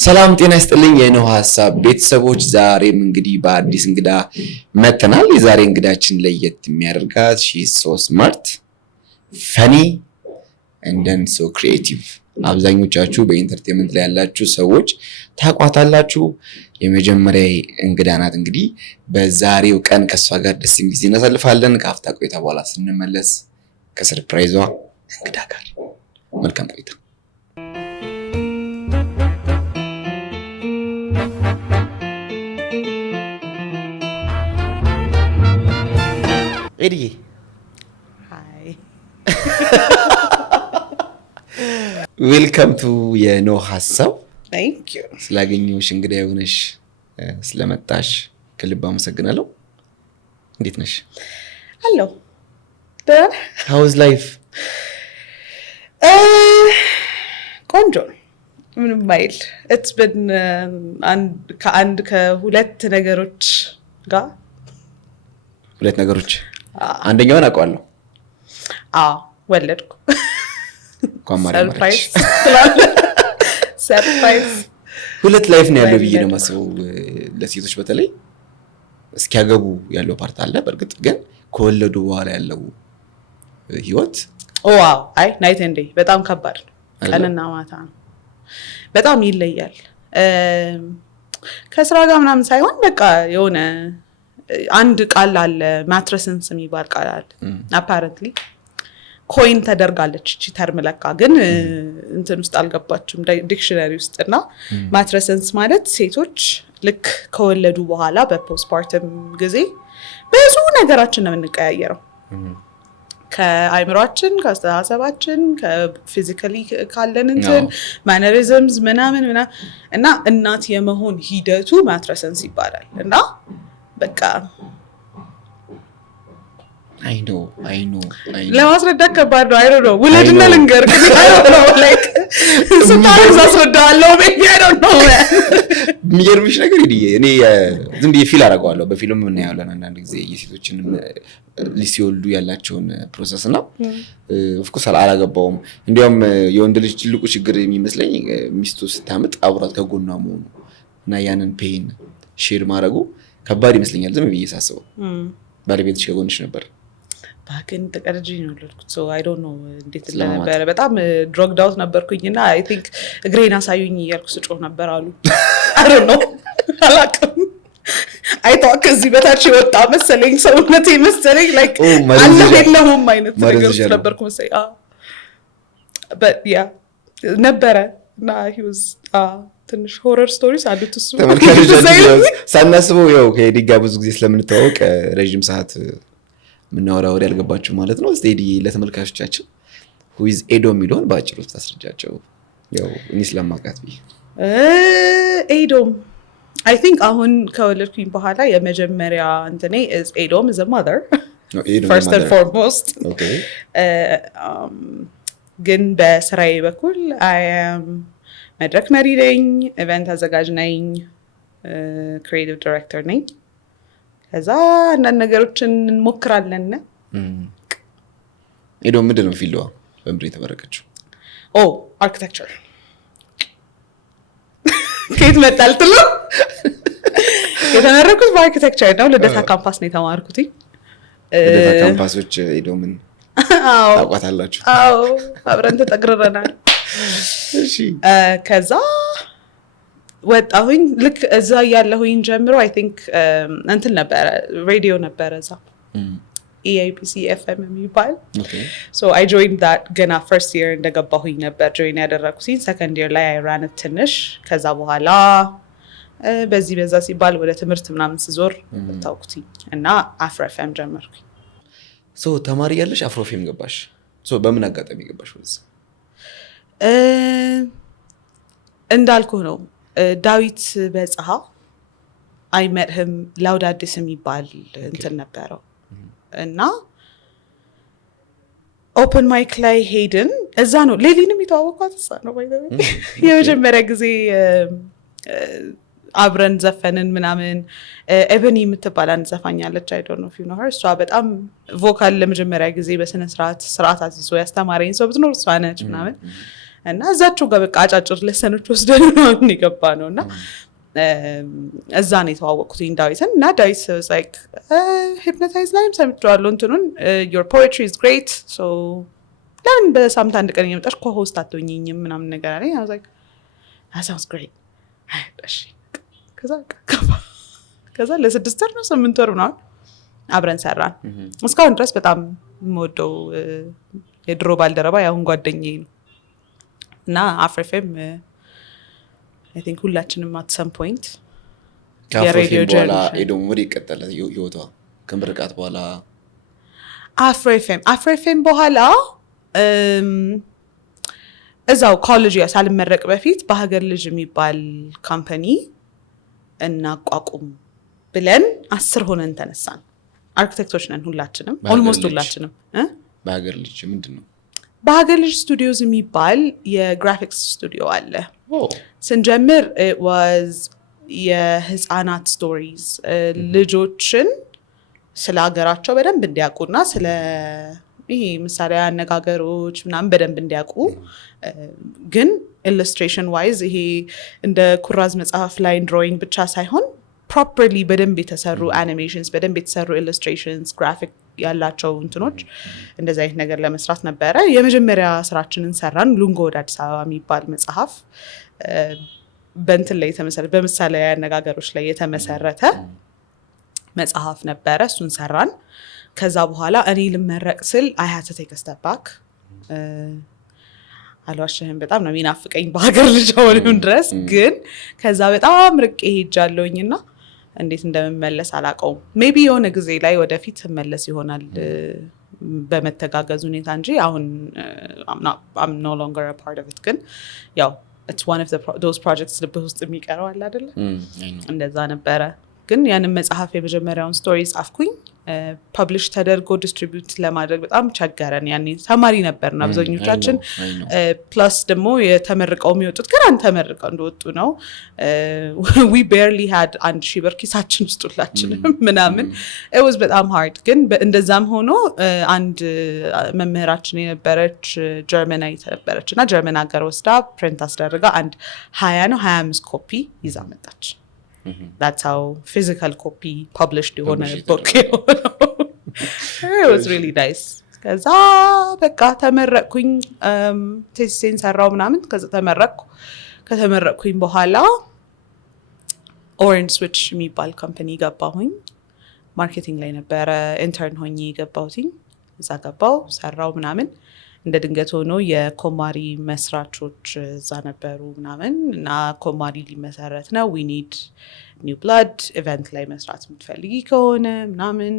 ሰላም ጤና ይስጥልኝ የኖህ ሐሳብ ቤተሰቦች፣ ዛሬም እንግዲህ በአዲስ እንግዳ መጥተናል። የዛሬ እንግዳችን ለየት የሚያደርጋት ሺ ሶ ስማርት ፈኒ and then so creative። አብዛኞቻችሁ በኢንተርቴይንመንት ላይ ያላችሁ ሰዎች ታቋታላችሁ። የመጀመሪያ እንግዳ ናት። እንግዲህ በዛሬው ቀን ከሷ ጋር ደስ የሚል ጊዜ እናሳልፋለን። ከአፍታ ቆይታ በኋላ ስንመለስ ከሰርፕራይዟ እንግዳ ጋር መልካም ቆይታ። ኤዲዬ ሃይ ዌልካም ቱ የኖህ ሐሳብ። ታንክ ዩ ስላገኘሁሽ እንግዳ የሆነሽ ስለመጣሽ ከልብ አመሰግናለሁ። እንዴት ነሽ? አሎ ሃውዝ ላይፍ? ቆንጆ ምንም ማይል ኢትስ ቢን ከሁለት ነገሮች ጋር ሁለት ነገሮች አንደኛውን አውቀዋለሁ። ወለድኩ። ሰርፕራይዝ ሁለት ላይፍ ነው ያለው ብዬ ነው የማስበው። ለሴቶች በተለይ እስኪያገቡ ያለው ፓርት አለ። በእርግጥ ግን ከወለዱ በኋላ ያለው ህይወት ዋው! አይ ናይት ኤንድ ዴይ በጣም ከባድ ነው። ቀንና ማታ ነው። በጣም ይለያል። ከስራ ጋር ምናምን ሳይሆን በቃ የሆነ አንድ ቃል አለ፣ ማትረሰንስ የሚባል ቃል አለ። አፓረንትሊ ኮይን ተደርጋለች እቺ ተርም ለካ ግን እንትን ውስጥ አልገባችም ዲክሽነሪ ውስጥ እና ማትረሰንስ ማለት ሴቶች ልክ ከወለዱ በኋላ በፖስትፓርተም ጊዜ ብዙ ነገራችን ነው የምንቀያየረው። ከአይምሯችን፣ ከአስተሳሰባችን፣ ከፊዚካሊ ካለን እንትን ማነሪዝምስ ምናምን እና እናት የመሆን ሂደቱ ማትረሰንስ ይባላል። እና በቃ አይ ኖ ለማስረዳት ከባድ ነው። አይ ዶንት ኖ ውለድና ልንገር ግን አይ ዶንት ኖ ላይክ ስታረግዝ አስወዳለሁ ሜቢ አይ ዶንት ኖ። የሚገርምሽ ነገር እኔ ዝም ብዬ ፊል አደርገዋለሁ። በፊልም እናያለን አንዳንድ ጊዜ የሴቶችን ሲወልዱ ያላቸውን ፕሮሰስ እና ኦፍኮርስ አላገባውም። እንዲያውም የወንድ ልጅ ትልቁ ችግር የሚመስለኝ ሚስቱ ስታምጥ አብሯት ከጎኗ መሆኑ እና ያንን ፔን ሼር ማድረጉ ከባድ ይመስለኛል ዝም ብዬ ሳስበው። ባለቤትሽ ከጎንሽ ነበር? ባክን ተቀርጂ ነው ለልኩት ሶ አይ ዶንት ኖ እንዴት ለነበረ በጣም ድሮግድ አውት ነበርኩኝና አይ ቲንክ እግሬን አሳዩኝ እያልኩ ስጮህ ነበር አሉ። አይ ዶንት ኖ አላውቅም። አይ ቶክ ከዚህ በታች ወጣ መሰለኝ ሰውነቴ መሰለኝ ላይክ አላህ የለውም አይነት ነገር ውስጥ ነበርኩ መሰለኝ። but yeah ነበረ እና he was ትንሽ ሆረር ስቶሪስ አሉት። እሱ ተመልካቾቻችን ሳናስበው ያው ከኤዲጋ ብዙ ጊዜ ስለምንተዋወቅ ረጅም ሰዓት ምናወራ ወሬ ያልገባችሁ ማለት ነው። እስቲ ኤዲ ለተመልካቾቻችን who is ኤዶ የሚለውን በአጭሩ ታስረጃቸው። ያው እኔ ስለማውቃት ብዬ ኤዶም I think አሁን ከወለድኩኝ በኋላ የመጀመሪያ እንትኔ is ኤዶም is a mother first and foremost. okay ግን በስራዬ በኩል I am መድረክ መሪ ነኝ፣ ኢቨንት አዘጋጅ ነኝ፣ ክሪኤቲቭ ዳይሬክተር ነኝ። ከዛ አንዳንድ ነገሮችን እንሞክራለን። ኤዶ ምንድን ነው ፊልዷ? በምንድን ነው የተመረቀችው? አርኪቴክቸር። ከየት መጣል ትሉ? የተመረኩት በአርኪቴክቸር ነው። ልደታ ካምፓስ ነው የተማርኩት። ልደታ ካምፓሶች ኤዶ ምን ታውቋታላችሁ? አብረን ተጠግረናል። እሺ ከዛ ወጣሁኝ። ልክ እዛ ያለሁኝ ጀምሮ አይ ቲንክ እንትን ነበረ ሬዲዮ ነበረ እዛ EAPC FM የሚባል so I joined that ገና first year እንደገባሁኝ ነበር ጆይን ያደረኩኝ። second year ላይ I ran it ትንሽ። ከዛ በኋላ በዚህ በዛ ሲባል ወደ ትምህርት ምናምን ስዞር ታውቁኝ እና አፍሮ FM ጀመርኩኝ። so ተማሪ ያለሽ አፍሮ FM ገባሽ? so በምን አጋጣሚ ገባሽ ወደዛ? እንዳልኩ ነው ዳዊት በጽሃ I met him ላውድ አዲስ የሚባል እንትን ነበረው እና ኦፕን ማይክ ላይ ሄድን። እዛ ነው ሌሊንም የተዋወቅኳት እዛ ነው ባይ ዘ ወይ የመጀመሪያ ጊዜ አብረን ዘፈንን ምናምን። ኤቨኒ የምትባል አንድ ዘፋኛለች I don't know if you know her። እሷ በጣም ቮካል ለመጀመሪያ ጊዜ በስነ ስርዓት አዚዞ ያስተማረኝ ሰው ብትኖር እሷ ነች ምናምን እና እዛቸው ጋር በቃ አጫጭር ለሰኖች ወስደን ነው የገባ ነው እና እዛ ነው የተዋወቅኩት ዳዊትን እና ዳዊት like hypnotize ላይም ሰምቼዋለሁ እንትኑን your poetry is great so ለምን በሳምንት አንድ ቀን እየመጣሽ ኮሆስት አትሆኝኝም ምናምን ነገር አለኝ I was like that sounds great እሺ ከዛ ለ6 ወር ነው 8 ወር ምናምን አብረን ሰራን እስካሁን ድረስ በጣም የምወደው የድሮ ባልደረባ ያሁን ጓደኛዬ ነው እና አፍሪፌም I think ሁላችንም at some point የሬዲዮ ጀርኒ ኤዶም ወዲ ቀጠለ ህይወቷ ከምርቃት በኋላ አፍሪፌም በኋላ እዛው ኮሌጅ ሳልመረቅ በፊት በሀገር ልጅ የሚባል ካምፓኒ እናቋቁም ብለን 10 ሆነን ተነሳን አርኪቴክቶች ነን ሁላችንም ኦልሞስት ሁላችንም በሀገር ልጅ ምንድነው በሀገር ልጅ ስቱዲዮስ የሚባል የግራፊክስ ስቱዲዮ አለ ስንጀምር it was የህፃናት ስቶሪዝ ልጆችን ስለ ሀገራቸው በደንብ እንዲያውቁና ስለ ይሄ ምሳሌ አነጋገሮች ምናምን በደንብ እንዲያውቁ ግን ኢሉስትሬሽን ዋይዝ ይሄ እንደ ኩራዝ መጽሐፍ ላይ ድሮይንግ ብቻ ሳይሆን ፕሮፐርሊ በደንብ የተሰሩ አኒሜሽንስ በደንብ የተሰሩ ኢሉስትሬሽንስ ግራፊክ ያላቸው እንትኖች እንደዚህ አይነት ነገር ለመስራት ነበረ የመጀመሪያ ስራችንን ሰራን ሉንጎ ወደ አዲስ አበባ የሚባል መጽሐፍ በእንትን ላይ የተመሰረተ በምሳሌ አነጋገሮች ላይ የተመሰረተ መጽሐፍ ነበረ እሱን ሰራን ከዛ በኋላ እኔ ልመረቅ ስል I had to take a step back አልዋሽህም በጣም ነው የሚናፍቀኝ በሀገር ልጅ አሁንም ድረስ ግን ከዛ በጣም ርቄ ሄጃለሁኝና እንዴት እንደምመለስ አላውቀውም ሜቢ የሆነ ጊዜ ላይ ወደፊት መለስ ይሆናል በመተጋገዝ ሁኔታ እንጂ አሁን I'm no longer a part of it ግን ያው it's one of those projects ልብህ ውስጥ የሚቀረው አለ አይደለ እንደዛ ነበረ ግን ያንን መጽሐፍ የመጀመሪያውን ስቶሪ ጻፍኩኝ ፐብሊሽ ተደርጎ ዲስትሪቢዩት ለማድረግ በጣም ቸገረን ያኔ ተማሪ ነበርና አብዛኞቻችን ፕላስ ደግሞ የተመረቀው የሚወጡት ግን አንተመረቀው እንደወጡ ነው we barely had 1,000 ብር ኪሳችን ውስጥ ሁላችንም ምናምን it was በጣም hard ግን እንደዛም ሆኖ አንድ መምህራችን የነበረች ጀርመናዊት ነበረች እና ጀርመን ሀገር ወስዳ ፕሪንት አስደርጋ አንድ 20 ነው 25 ኮፒ ይዛ መጣች that's how physical copy published የሆነ book it was really nice ከዛ በቃ ተመረቅኩኝ ቴሲሴን ሰራው ምናምን ከዛ ከተመረቅኩኝ በኋላ ኦሬንጅ ስዊች የሚባል ካምፓኒ ገባሁኝ ማርኬቲንግ ላይ ነበረ ኢንተርን ሆኜ ገባሁኝ እዛ ገባው ሰራው ምናምን እንደ ድንገት ሆኖ የኮማሪ መስራቾች እዛ ነበሩ ምናምን እና ኮማሪ ሊመሰረት ነው we need new blood event ላይ መስራት የምትፈልጊ ከሆነ ምናምን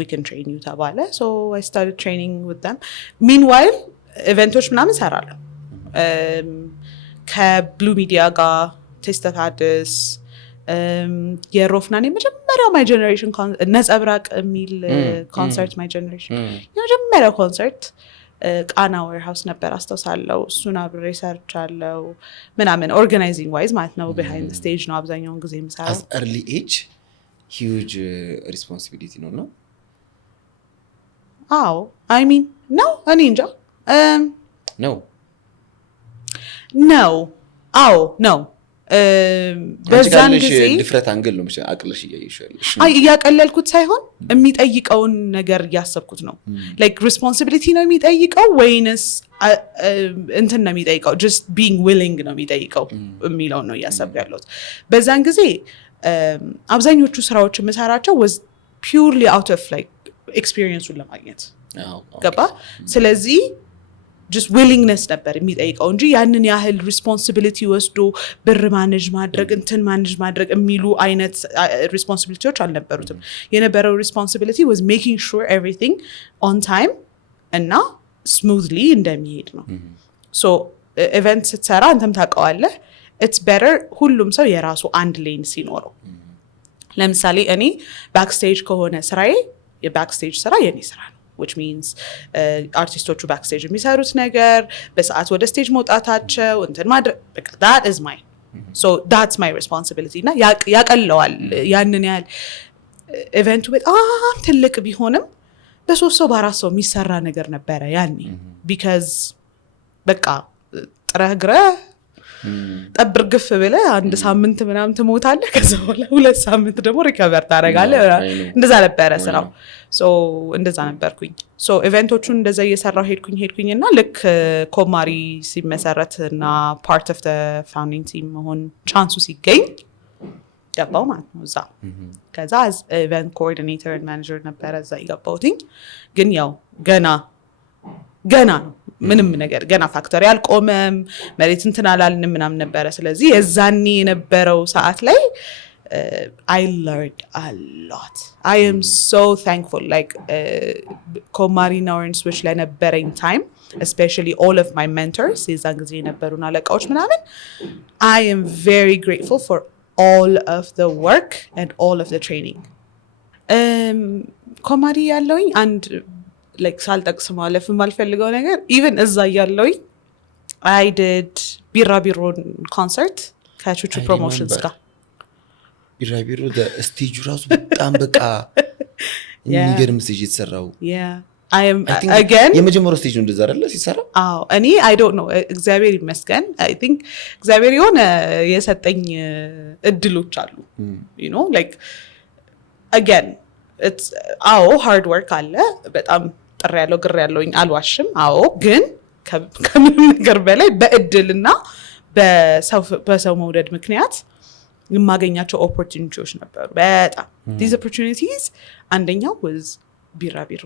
we can train you ተባለ so I started training with them meanwhile ኢቨንቶች ምናምን ሰራለሁ ከብሉ ሚዲያ ጋር ቴስት አዲስ የሮፍናን የመጀመሪያው ማይ ጀነሬሽን ነጸብራቅ የሚል ኮንሰርት ማይ ጀነሬሽን የመጀመሪያው ኮንሰርት ቃና ዌርሃውስ ነበር አስተውሳለሁ እሱን አብሬ ሰርቻለሁ ምናምን ኦርጋናይዚንግ ዋይዝ ማለት ነው ቢሃይንድ ዘ ስቴጅ ነው አብዛኛውን ጊዜ የምሰራው early age huge responsibility ነው አዎ I mean no እኔ እንጃ no አዎ no በዛን ጊዜ ድፍረት አንግል ነው አቅለሽ እያየሽልሽ እያቀለልኩት ሳይሆን የሚጠይቀውን ነገር እያሰብኩት ነው like responsibility ነው የሚጠይቀው ወይንስ እንትን ነው የሚጠይቀው just being willing ነው የሚጠይቀው የሚለው ነው እያሰብኩ ያለሁት በዛን ጊዜ አብዛኞቹ ስራዎች የምሰራቸው was purely out of like experience-ን ለማግኘት ገባ ስለዚህ just willingness ነበር የሚጠይቀው እንጂ ያንን ያህል responsibility ወስዶ ብር ማኔጅ ማድረግ እንትን ማኔጅ ማድረግ የሚሉ አይነት responsibilities አልነበሩትም የነበረው responsibility was making sure everything on time እና smoothly እንደሚሄድ ነው so event ስትሰራ አንተም ታውቀዋለህ it's better ሁሉም ሰው የራሱ አንድ ሌን ሲኖረው ለምሳሌ እኔ backstage ከሆነ ስራዬ የባክስቴጅ ስራ የኔ ስራ ነው which means አርቲስቶቹ ባክስቴጅ የሚሰሩት ነገር በሰዓት ወደ ስቴጅ መውጣታቸው እንትን ማድረግ that is mine so that's my responsibility እና ያቀለዋል ያንን ያህል ኢቨንቱ በጣም ትልቅ ቢሆንም በ3 ሰው በ4 ሰው የሚሰራ ነገር ነበረ ያኔ because በቃ ጥረህ ግረህ ጠብር ግፍ ብለህ አንድ ሳምንት ምናምን ትሞታለህ ከዛ በኋላ 2 ሳምንት ደግሞ ሪከቨር ታደርጋለህ እንደዛ ነበረ ስራው ሶ እንደዛ ነበርኩኝ ሶ ኢቨንቶቹን እንደዛ እየሰራው ሄድኩኝና ልክ ኮማሪ ሲመሰረትና ፓርት ኦፍ ዘ ፋውንዲንግ ቲም መሆን ቻንሱ ሲገኝ ገባው ማለት ነው እዛ ከዛ ኢቨንት ኮኦርዲኔተር እና ማኔጀር ነበረ እዛ ይገባውትኝ ግን ያው ገና ነው ምንም ነገር ገና ፋክተሪ አልቆመም መሬት እንትን አላልንም ምናምን ነበረ ስለዚህ የዛኔ የነበረው ሰዓት ላይ I learned a lot. I am so thankful like ኮማሪና ኦሬንጅ ስዊች ላይ ነበረኝ time especially all of my mentors የዛን ጊዜ የነበሩን አለቃዎች ምናምን I am very grateful for all of the work and all of the training ኮማሪ ያለውኝ አንድ like ሳልጠቅስ ማለፍ የማልፈልገው ነገር even እዛ ያለውኝ I did ቢራቢሮ concert ከቹቹ ፕሮሞሽንስ ጋር ቢራቢሮ ስቴጁ ራሱ በጣም በቃ የሚገርም ስቴጅ የተሰራው I am again የመጀመሪያው ስቴጅ ነው እንደዛ አይደለ ሲሰራ እኔ I don't know እግዚአብሔር ይመስገን I think እግዚአብሔር የሆነ የሰጠኝ እድሎች አሉ you know like again it's hard work አለ በጣም ጥሪ ያለው ግር ያለውኝ አልዋሽም ግን ከምንም ነገር በላይ በእድልና በሰው መውደድ ምክንያት የማገኛቸው ኦፖርቹኒቲዎች ነበሩ በጣም these opportunities አንደኛው was ቢራቢሮ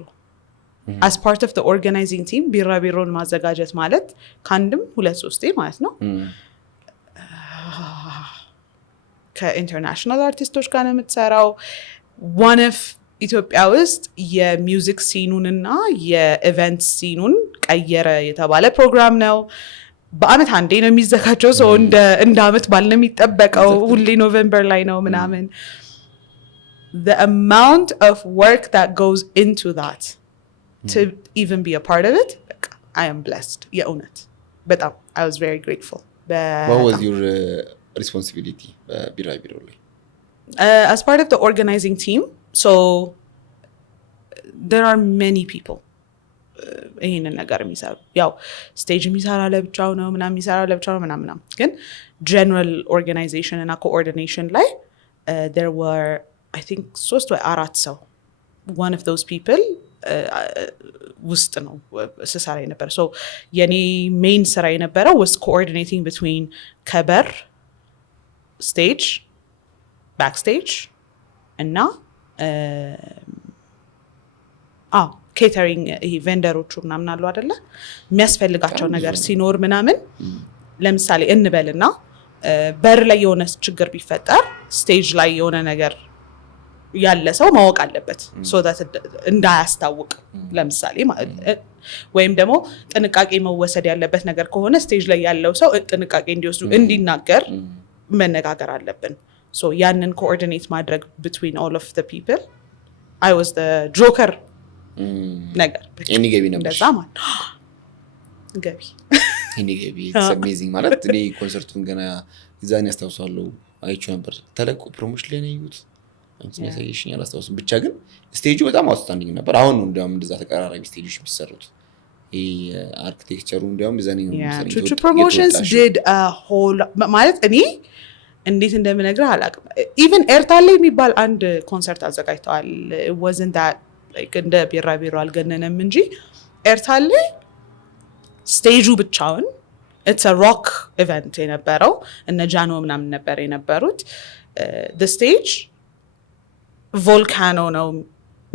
as part of the organizing team ቢራቢሮን ማዘጋጀት ማለት ካንድም 2-3 ማለት ነው ከኢንተርናሽናል አርቲስቶች ጋር ነው የምትሰራው one of ኢትዮጵያ ውስጥ የሚውዚክ ሲኑንና የኢቨንት ሲኑን ቀየረ የተባለ ፕሮግራም ነው በአመት አንዴ ነው የሚዘጋጀው ሰው እንደ አመት ባል ነው የሚጠበቀው ሁሌ ኖቬምበር ላይ ነው ምናምን the amount of work that goes into that to even be a part of it I am blessed የእውነት በጣም I was very grateful what was your responsibility ቢራቢሮ ላይ as part of the organizing team so there are many people ይሄንን ነገር የሚሰሩ ያው ስቴጅ የሚሰራ ለብቻው ነው ምናምን የሚሰራ ለብቻው ነው ምናምን ግን general organization እና coordination ላይ there were I think 3 or 4 ሰው one of those people ውስጥ ነው ስሰራ የነበረ so የኔ main ስራ የነበረው was coordinating between ከበር stage backstage እና ኬተሪንግ ይሄ ቬንደሮቹ ምናምን አሉ አይደለ የሚያስፈልጋቸው ነገር ሲኖር ምናምን ለምሳሌ እንበልና በር ላይ የሆነ ችግር ቢፈጠር ስቴጅ ላይ የሆነ ነገር ያለ ሰው ማወቅ አለበት so that እንዳያስታውቅ ለምሳሌ ወይም ደግሞ ጥንቃቄ መወሰድ ያለበት ነገር ከሆነ ስቴጅ ላይ ያለው ሰው ጥንቃቄ እንዲወስዱ እንዲናገር መነጋገር አለብን so ያንን ኮኦርዲኔት ማድረግ between all of the people I was the joker ነገር እኔ ገቢ ነበር እንደዛ ማለት ገቢ እኔ ገቢ it's amazing ማለት እኔ ኮንሰርቱን ገና ይዛኔ አስታውሳለሁ አይቼው ነበር ተለቆ ፕሮሞሽን ላይ ነው ይዩት አንቺ ያሳየሽኝ አላስታውስም ብቻ ግን ስቴጁ በጣም አውትስታንዲንግ ነበር አሁን ነው እንደውም እንደዛ ተቀራራቢ ስቴጆች የሚሰሩት አርኪቴክቸሩ እንደውም ይዛኔ ነው የሚሰሩት ቹቹ ፕሮሞሽንስ did a whole ማለት እኔ እንዴት እንደምነግርህ አላውቅም even ኤርታሌ የሚባል አንድ ኮንሰርት አዘጋጅተዋል it wasn't that like እንደ ቢራቢሮ አልገነነም እንጂ ኤርታሌ ስቴጁ ብቻውን it's a rock event የነበረው እነ ጃኖ ምናምን ነበር የነበሩት the stage volcano ነው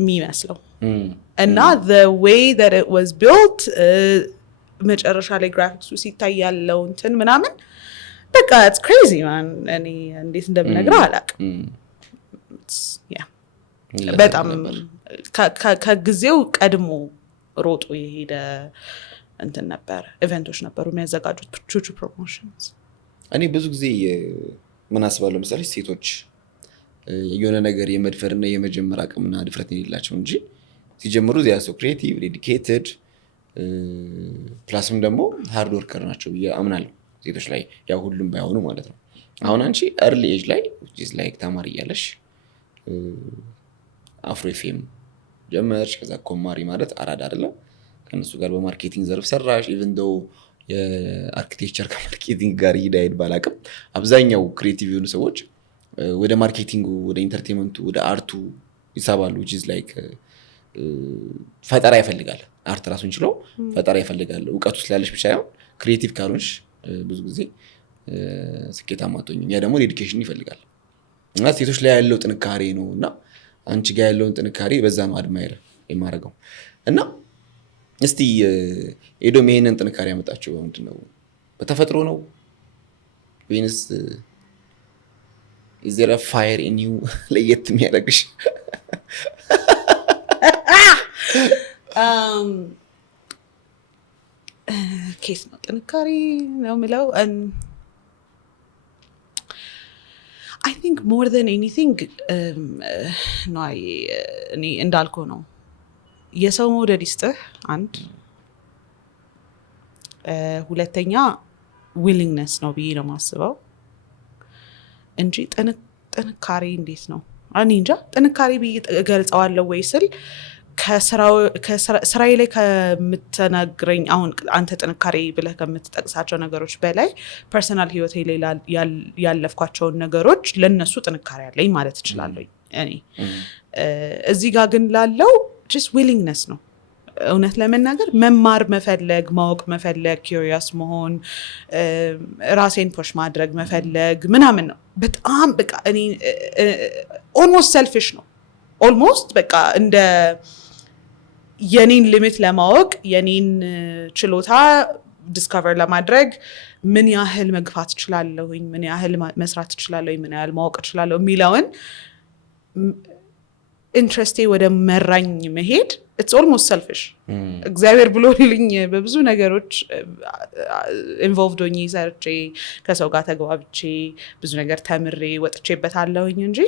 የሚመስለው እና the way that it was built መጨረሻ ላይ ግራፊክሱ ሲታይ ያለው እንትን ምናምን በቃ it's crazy man እኔ እንዴት እንደምነግርህ አላውቅም በጣም ከጊዜው ቀድሞ ሮጦ የሄደ እንትን ነበር ኢቨንቶች ነበሩ የሚያዘጋጁት ቹቹ ፕሮሞሽንስ እኔ ብዙ ጊዜ ምን አስባለሁ መሰለኝ ሴቶች የሆነ ነገር የመድፈርና የመጀመር አቅምና ድፍረት የሌላቸው እንጂ ሲጀምሩ they are so creative dedicated ፕላስም ደግሞ ሃርድ ወርከር ናቸው ብዬ አምናለሁ ሴቶች ላይ ያው ሁሉም ባይሆኑ ማለት ነው አሁን አንቺ early age ላይ which is like ተማሪ ያለሽ አፍሮ ኤፍኤም ጀመርሽ ከዛ ኮማሪ ማለት አራዳ አይደለም ከነሱ ጋር በማርኬቲንግ ዘርፍ ሰራሽ even though የአርኪቴክቸር ከማርኬቲንግ ጋር ይዳይድ ባላቅም አብዛኛው ክሬቲቭ የሆኑ ሰዎች ወደ ማርኬቲንጉ ወደ ኢንተርቴንመንቱ ወደ አርቱ ይሳባሉ which is like ፈጠራ ይፈልጋል አርት ራሱን ችሎ ፈጠራ ይፈልጋል እውቀቱ ስላለሽ ብቻ አይሆን ክሬቲቭ ካልሆንሽ ብዙ ጊዜ ስኬታማ አትሆኚም ያ ደግሞ ዴዲኬሽን ይፈልጋል እና ሴቶች ላይ ያለው ጥንካሬ ነውና አንቺ ጋር ያለውን ጥንካሬ በዛ ነው አድማይር የማረጋው እና እስቲ ኤዶም ይሄንን ጥንካሬ ያመጣችው ምንድነው በተፈጥሮ ነው ወይንስ is there a fire in you ለየት የሚያደርግሽ ኬስ ነው ጥንካሬ ነው ምለው I think more than anything no እኔ እንዳልኩ ነው የሰው መውደድ ይስጥህ አንድ ሁለተኛ willingness ነው ብዬ ነው ማስበው እንጂ ጥንካሬ እንዴት ነው እኔ እንጃ ጥንካሬ ብዬ እገልጸዋለሁ ወይ ስል ከስራዬ ላይ ከምትነግረኝ አሁን አንተ ጥንካሬ ብለህ ከምትጠቅሳቸው ነገሮች በላይ ፐርሰናል ህይወቴ ላይ ያለፍኳቸውን ነገሮች ለነሱ ጥንካሬ አለኝ ማለት እችላለሁ እኔ እዚህ ጋር ግን ላለው just willingness ነው እውነት ለመናገር መማር መፈለግ ማወቅ መፈለግ curious መሆን ራሴን ፑሽ ማድረግ መፈለግ ምናምን ነው በጣም በቃ እኔ almost selfish ነው almost በቃ እንደ የኔን ሊሚት ለማወቅ የኔን ችሎታ ዲስከቨር ለማድረግ ምን ያህል መግፋት እችላለሁኝ ምን ያህል መስራት እችላለሁኝ ምን ያህል ማወቅ እችላለሁ የሚለውን ኢንትረስቴ ወደ መራኝ መሄድ it's almost selfish እግዚአብሔር ብሎልኝ በብዙ ነገሮች ኢንቮልቭድ ሆኜ ሰርቼ ከሰው ጋር ተግባብቼ ብዙ ነገር ተምሬ ወጥቼበታለሁኝ እንጂ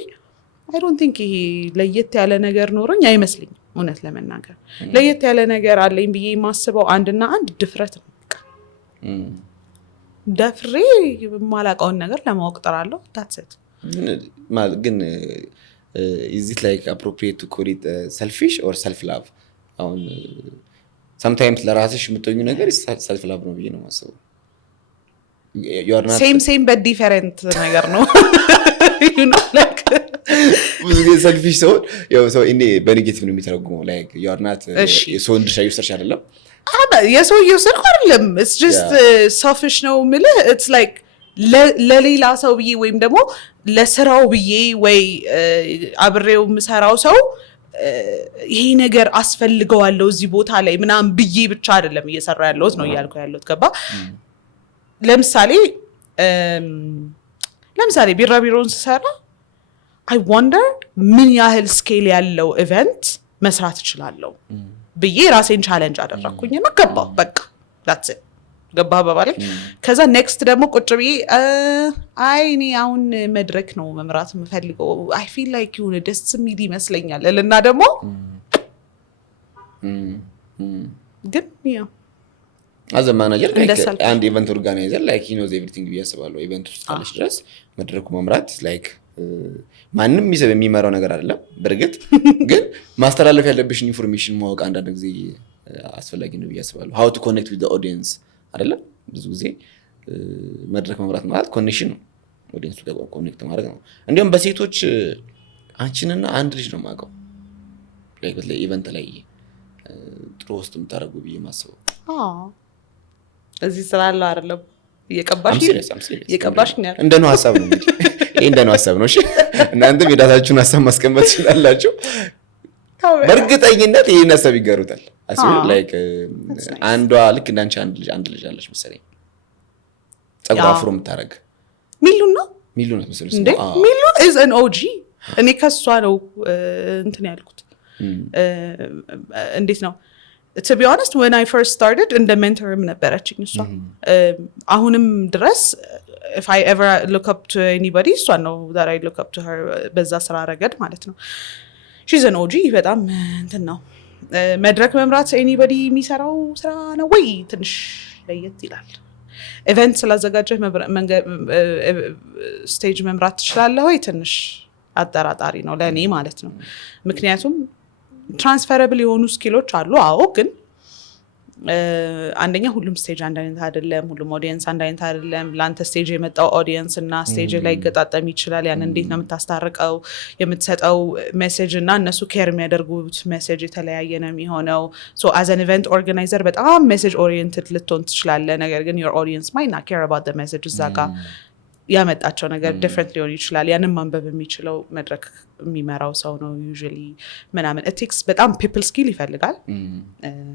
I don't think ይሄ ለየት ያለ ነገር ኖሮኝ አይመስልኝም እውነት ለመናገር ለየት ያለ ነገር አለኝ ብዬ የማስበው አንድና አንድ ድፍረት ነው ደፍሬ ማላውቀውን ነገር ለማወቅ ጥራለሁ that's it ግን is it like appropriate to call it selfish or self love አሁን sometimes ለራስሽ የምትሆኚ ነገር self love ነው ብዬ ነው የማስበው you are not same but different ነገር ነው you know like ብዙ ጊዜ selfish ሰው እኔ በኔጌቲቭ ነው የሚተረጉመው like you are not የሰውን ድርሻ ይወስድሽ አይደለም የሰው ይወስድ አይደለም it's just selfish ነው የምልህ it's like ለሌላ ሰው ብዬ ወይም ደግሞ ለስራው ብዬ ወይ አብሬው ምሰራው ሰው ይሄ ነገር አስፈልገዋለሁ እዚህ ቦታ ላይ ምናምን ብዬ ብቻ አይደለም እየሰራ ያለሁት ነው እያልኩ ያለሁት ገባ ለምሳሌ ቢራቢሮን ስሰራ I wonder ምን ያህል ስኬል ያለው ኢቨንት መስራት እችላለሁ ብዬ ራሴን ቻሌንጅ አደረኩኝና ገባሁ በቃ that's it ገባ በባለ ከዛ ኔክስት ደግሞ ቁጭ ብዬ እኔ አሁን መድረክ ነው መምራት የምፈልገው I feel like የሆነ ደስ የሚል ይመስለኛል እና ደግሞ ግን ያው as a manager and event organizer like he knows everything ቢያስባለው ኢቨንት ውስጥ ካለሽ ድረስ መድረኩ መምራት like ማንንም ይሰብ የሚመራው ነገር አይደለም በርግጥ ግን ማስተላለፍ ያለብሽን ኢንፎርሜሽን ማወቅ አንዳንድ ጊዜ አስፈላጊ ነው ቢያስባለው how to connect with the audience አይደለም ብዙ ጊዜ መድረክ መምራት ማለት ኮኔክሽን ነው ኦዲየንሱ ጋር ኮኔክት ማድረግ ነው እንዲያውም በሴቶች አንቺንና አንድ ልጅ ነው ማቀው like በተለይ ኢቨንት ላይ ጥሩ ውስጥ የምታረጉ ብዬ ማስበው እዚህ ስላለው አይደለም የቀባሽ ነው እንደነው ሐሳብ ነው እንግዲህ ይሄ እንደነው ሐሳብ ነው እሺ እናንተም የዳታችሁን ሐሳብ ማስቀመጥ ትችላላችሁ በርግጠኝነት ይሄን ሐሳብ ይጋሩታል አስቢ like አንዷ ልክ እንዳንቺ አንድ ልጅ አለች መሰለኝ ጸጉር አፍሮ የምታረግ ሚሉ ነው መሰለኝ ሚሉ is an OG እኔ ከሷ ነው እንትን ያልኩት እንዴት ነው to be honest when I first started in the mentorim ነበረችኝ እሷ አሁንም ድረስ if I ever look up to anybody እሷ ነው that I look up to her በዛ ስራ ረገድ ማለት ነው she's an OG በጣም እንትን ነው መድረክ መምራት anybody የሚሰራው ስራ ነው ወይ ትንሽ ለየት ይላል ኢቨንት ስላዘጋጀህ ስቴጅ መምራት ትችላለህ ወይ ትንሽ አጠራጣሪ ነው ለኔ ማለት ነው ምክንያቱም ትራንስፈረብል የሆኑ ስኪሎች አሉ አዎ ግን አንደኛ ሁሉም ስቴጅ አንድ አይነት አይደለም፣ ሁሉም ኦዲየንስ አንድ አይነት አይደለም። ለአንተ ስቴጅ የመጣው ኦዲየንስ እና ስቴጅ ላይ ይገጣጠም ይችላል። ያን እንዴት ነው የምታስታርቀው? የምትሰጠው ሜሴጅ እና እነሱ ኬር የሚያደርጉት ሜሴጅ የተለያየ ነው የሚሆነው። ሶ አዝ አን ኢቨንት ኦርጋናይዘር በጣም ሜሴጅ ኦሪየንትድ ልትሆን ትችላለህ። ነገር ግን ዮር ኦዲየንስ ማይ ና ኬር አባውት ዘ ሜሴጅ እዛ ጋር ያመጣቸው ነገር ዲፍረንት ሊሆን ይችላል። ያንን ማንበብ የሚችለው መድረክ የሚመራው ሰው ነው ዩዥዋሊ ምናምን። ኤቲክስ በጣም ፒፕል ስኪል ይፈልጋል።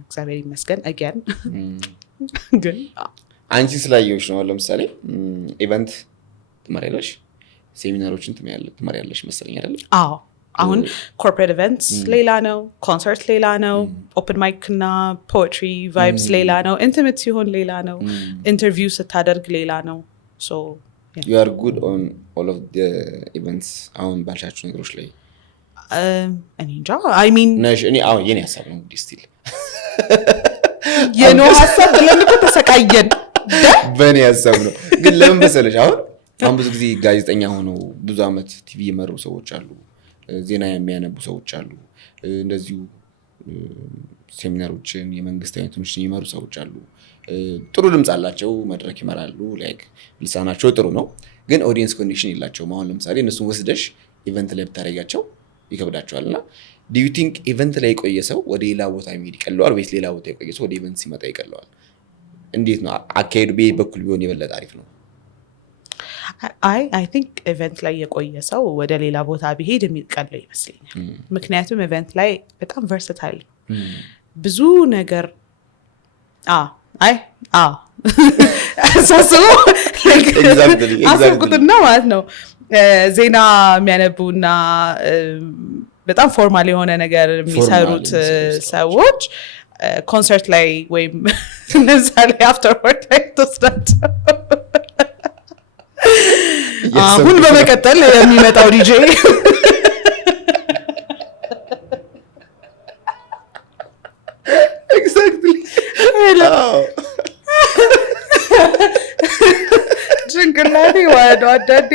እግዚአብሔር ይመስገን አገን ግን አንቺ ስላየሁሽ ነው። ለምሳሌ ኢቨንት ትመሪያለሽ፣ ሴሚናሮችን ትመሪያለሽ መሰለኝ አይደል? አዎ። አሁን ኮርፖሬት ኢቨንትስ ሌላ ነው፣ ኮንሰርት ሌላ ነው፣ ኦፕን ማይክ እና ፖኤትሪ ቫይብስ ሌላ ነው፣ ኢንቲሜት ሲሆን ሌላ ነው፣ ኢንተርቪው ስታደርግ ሌላ ነው። ሶ you are good on all of the events አሁን ባልሻቸው ነገሮች ላይ እኔ እንጃ አይ ሚን ነሽ። እኔ አሁን የኔ ሀሳብ ነው እንግዲህ ስቲል የኖ ሀሳብ ብለን እኮ ተሰቃየን። በእኔ ሀሳብ ነው ግን ለምን መሰለሽ አሁን ብዙ ጊዜ ጋዜጠኛ ሆነው ብዙ አመት ቲቪ የመሩ ሰዎች አሉ፣ ዜና የሚያነቡ ሰዎች አሉ፣ እንደዚሁ ሴሚናሮችን የመንግስት አይነቶችን የመሩ ሰዎች አሉ። ጥሩ ድምጽ አላቸው፣ መድረክ ይመራሉ፣ ላይክ ልሳናቸው ጥሩ ነው፣ ግን ኦዲየንስ ኮኔክሽን የላቸውም። አሁን ለምሳሌ እነሱን ወስደሽ ኢቨንት ላይ ብታደርጊያቸው ይከብዳቸዋል። እና ዱ ዩ ቲንክ ኢቨንት ላይ የቆየ ሰው ወደ ሌላ ቦታ የሚሄድ ይቀለዋል ወይስ ሌላ ቦታ የቆየ ሰው ወደ ኢቨንት ሲመጣ ይቀለዋል? እንዴት ነው አካሄዱ? በኩል ቢሆን የበለጠ አሪፍ ነው። አይ ቲንክ ኢቨንት ላይ የቆየ ሰው ወደ ሌላ ቦታ ቢሄድ የሚቀለው ይመስለኛል። ምክንያቱም ኢቨንት ላይ በጣም ቨርሰታይል ብዙ ነገር ሳስበው አስብኩትና ማለት ነው ዜና የሚያነቡና በጣም ፎርማል የሆነ ነገር የሚሰሩት ሰዎች ኮንሰርት ላይ ወይም ለምሳሌ አፍተርወርድ ላይ ተወስዳቸው አሁን በመቀጠል የሚመጣው ዲጄ ጭንቅላቴ ዋዶ አዳዴ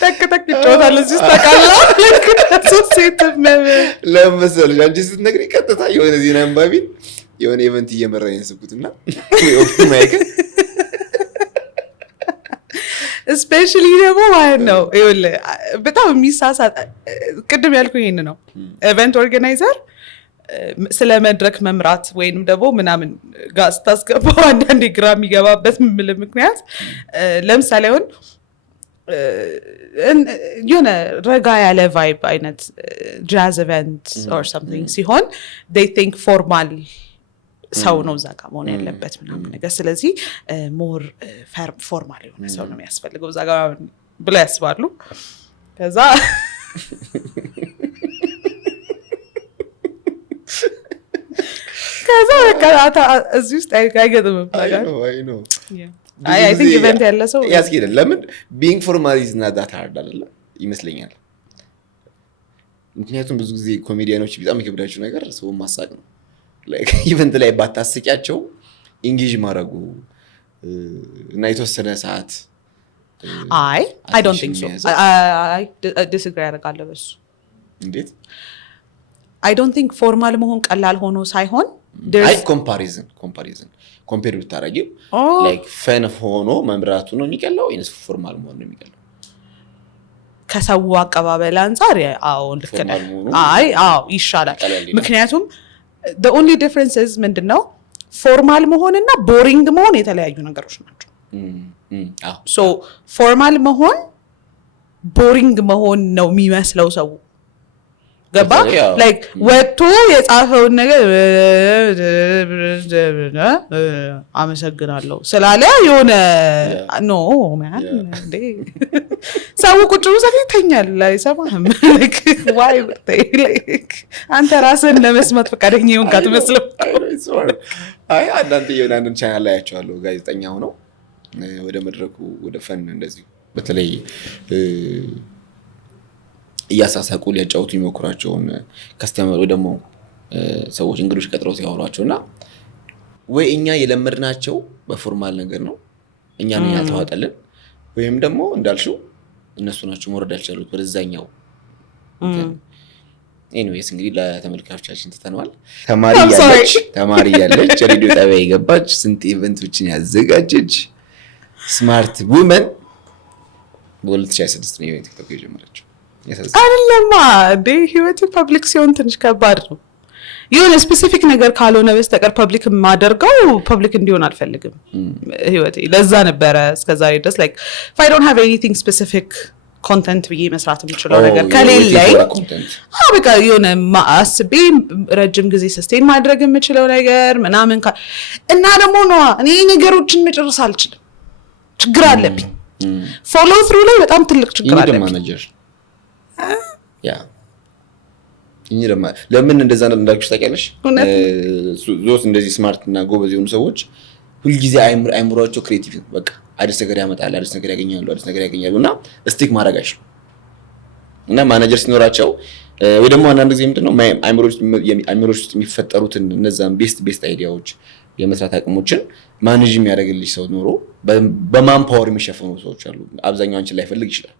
ተክ ይጫወታል እዚህ ውስጥ ታውቃለህ። ሴት ለምን መሰለሽ አንቺ ስትነግሪኝ ቀጥታ የሆነ ዜና አንባቢን የሆነ ኢቨንት እየመራኝ ያስብኩትና ማይክ ስፔሻሊ ደግሞ ማለት ነው ይኸውልህ በጣም የሚሳሳት ቅድም ያልኩ ይሄን ነው። ኢቨንት ኦርጋናይዘር ስለ መድረክ መምራት ወይንም ደግሞ ምናምን ጋር ስታስገባው አንዳንዴ ግራ የሚገባበት ምክንያት ለምሳሌ አሁን የሆነ ረጋ ያለ ቫይብ አይነት ጃዝ ኢቨንት ኦር ሰምቲንግ ሲሆን they think ፎርማል ሰው ነው እዛ ጋር መሆን ያለበት ምናምን ነገር። ስለዚህ ሞር ፎርማል የሆነ ሰው ነው የሚያስፈልገው እዛ ጋር ብለው ያስባሉ። ከዛ እዚህ ውስጥ አይገጥምም ነገር አይ ቲንክ ኢቨንት ያለ ሰው ያስኬዳል። ለምን ቢንግ ፎርማል ኢዝ ናት ዳት ሃርድ አይደለ ይመስለኛል። ምክንያቱም ብዙ ጊዜ ኮሜዲያኖች በጣም የሚከብዳቸው ነገር ሰው ማሳቅ ነው። ላይክ ኢቨንት ላይ ባታስቂያቸው ኢንጌጅ ማድረጉ እና የተወሰነ ሰዓት I don't think so. I disagree አደርጋለሁ በሱ። እንዴት? I don't think ፎርማል መሆን ቀላል ሆኖ ሳይሆን ኮምፓሪዝን ኮምፔር ብታረጊው ላይክ ፈን ሆኖ መምራቱ ነው የሚቀለው ወይስ ፎርማል መሆን ነው የሚቀለው? ከሰው አቀባበል አንፃር ልክ ነህ። ይሻላል። ምክንያቱም the only difference is ምንድነው ፎርማል መሆን እና ቦሪንግ መሆን የተለያዩ ነገሮች ናቸው። ሶ ፎርማል መሆን ቦሪንግ መሆን ነው የሚመስለው ሰው ገባ ላይክ ወጥቶ የጻፈውን ነገር አመሰግናለሁ ስላለ የሆነ ኖ ማን እንዴ ሰው ቁጭ ብሎ ይተኛል አይሰማህም። ላይክ ዋይ ላይክ አንተ ራስህን ለመስማት ፈቃደኛ ይሆንክ አትመስልም። አይ አንዳንዴ የሆነ አንድ ቻናል ላይ ያያቸዋለሁ ጋዜጠኛ ሆነው ወደ መድረኩ ወደ ፈን እንደዚህ በተለይ እያሳሳቁ ሊያጫውቱ የሚሞክራቸውን ከስተመር ወይ ደግሞ ሰዎች እንግዶች ቀጥረው ሲያወሯቸውና ወይ እኛ የለመድናቸው በፎርማል ነገር ነው እኛ ነን ያልተዋጠልን ወይም ደግሞ እንዳልሽው እነሱ ናቸው መውረድ ያልቻሉት ወደዛኛው ኤኒዌይስ እንግዲህ ለተመልካቾቻችን ተተነዋል። ተማሪ ያለች ሬዲዮ ጣቢያ የገባች ስንት ኢቨንቶችን ያዘጋጀች ስማርት ውመን በ2026 ነው ቲክቶክ የጀመረችው። አይደለማ እንዴ ህይወቱ ፐብሊክ ሲሆን ትንሽ ከባድ ነው። የሆነ ስፔሲፊክ ነገር ካልሆነ በስተቀር ፐብሊክ ማደርገው ፐብሊክ እንዲሆን አልፈልግም ህይወቴ። ለዛ ነበረ እስከዛሬ ድረስ like if I don't have anything specific ኮንተንት ብዬ መስራት የምችለው ነገር ከሌለኝ በቃ የሆነ አስቤ ረጅም ጊዜ ሰስቴን ማድረግ የምችለው ነገር ምናምን እና ደግሞ ነዋ እኔ ነገሮችን መጨረስ አልችልም። ችግር አለብኝ። ፎሎ ትሩ ላይ በጣም ትልቅ ችግር አለብኝ። ለምን እንደዛ እንዳልኩሽ ታውቂያለሽ? ዞስ እንደዚህ ስማርት እና ጎበዝ የሆኑ ሰዎች ሁልጊዜ አይምሯቸው ክሬቲቭ ነው። በቃ አዲስ ነገር ያመጣል፣ አዲስ ነገር ያገኛሉ እና ስቲክ ማድረግ አይችሉም። እና ማኔጀር ሲኖራቸው ወይ ደግሞ አንዳንድ ጊዜ ምንድነው አይምሮች ውስጥ የሚፈጠሩትን እነዛን ቤስት አይዲያዎች የመስራት አቅሞችን ማኔጅ የሚያደርግልሽ ሰው ኖሮ በማን ፓወር የሚሸፈኑ ሰዎች አሉ። አብዛኛው አንቺን ላይ ፈልግ ይችላል።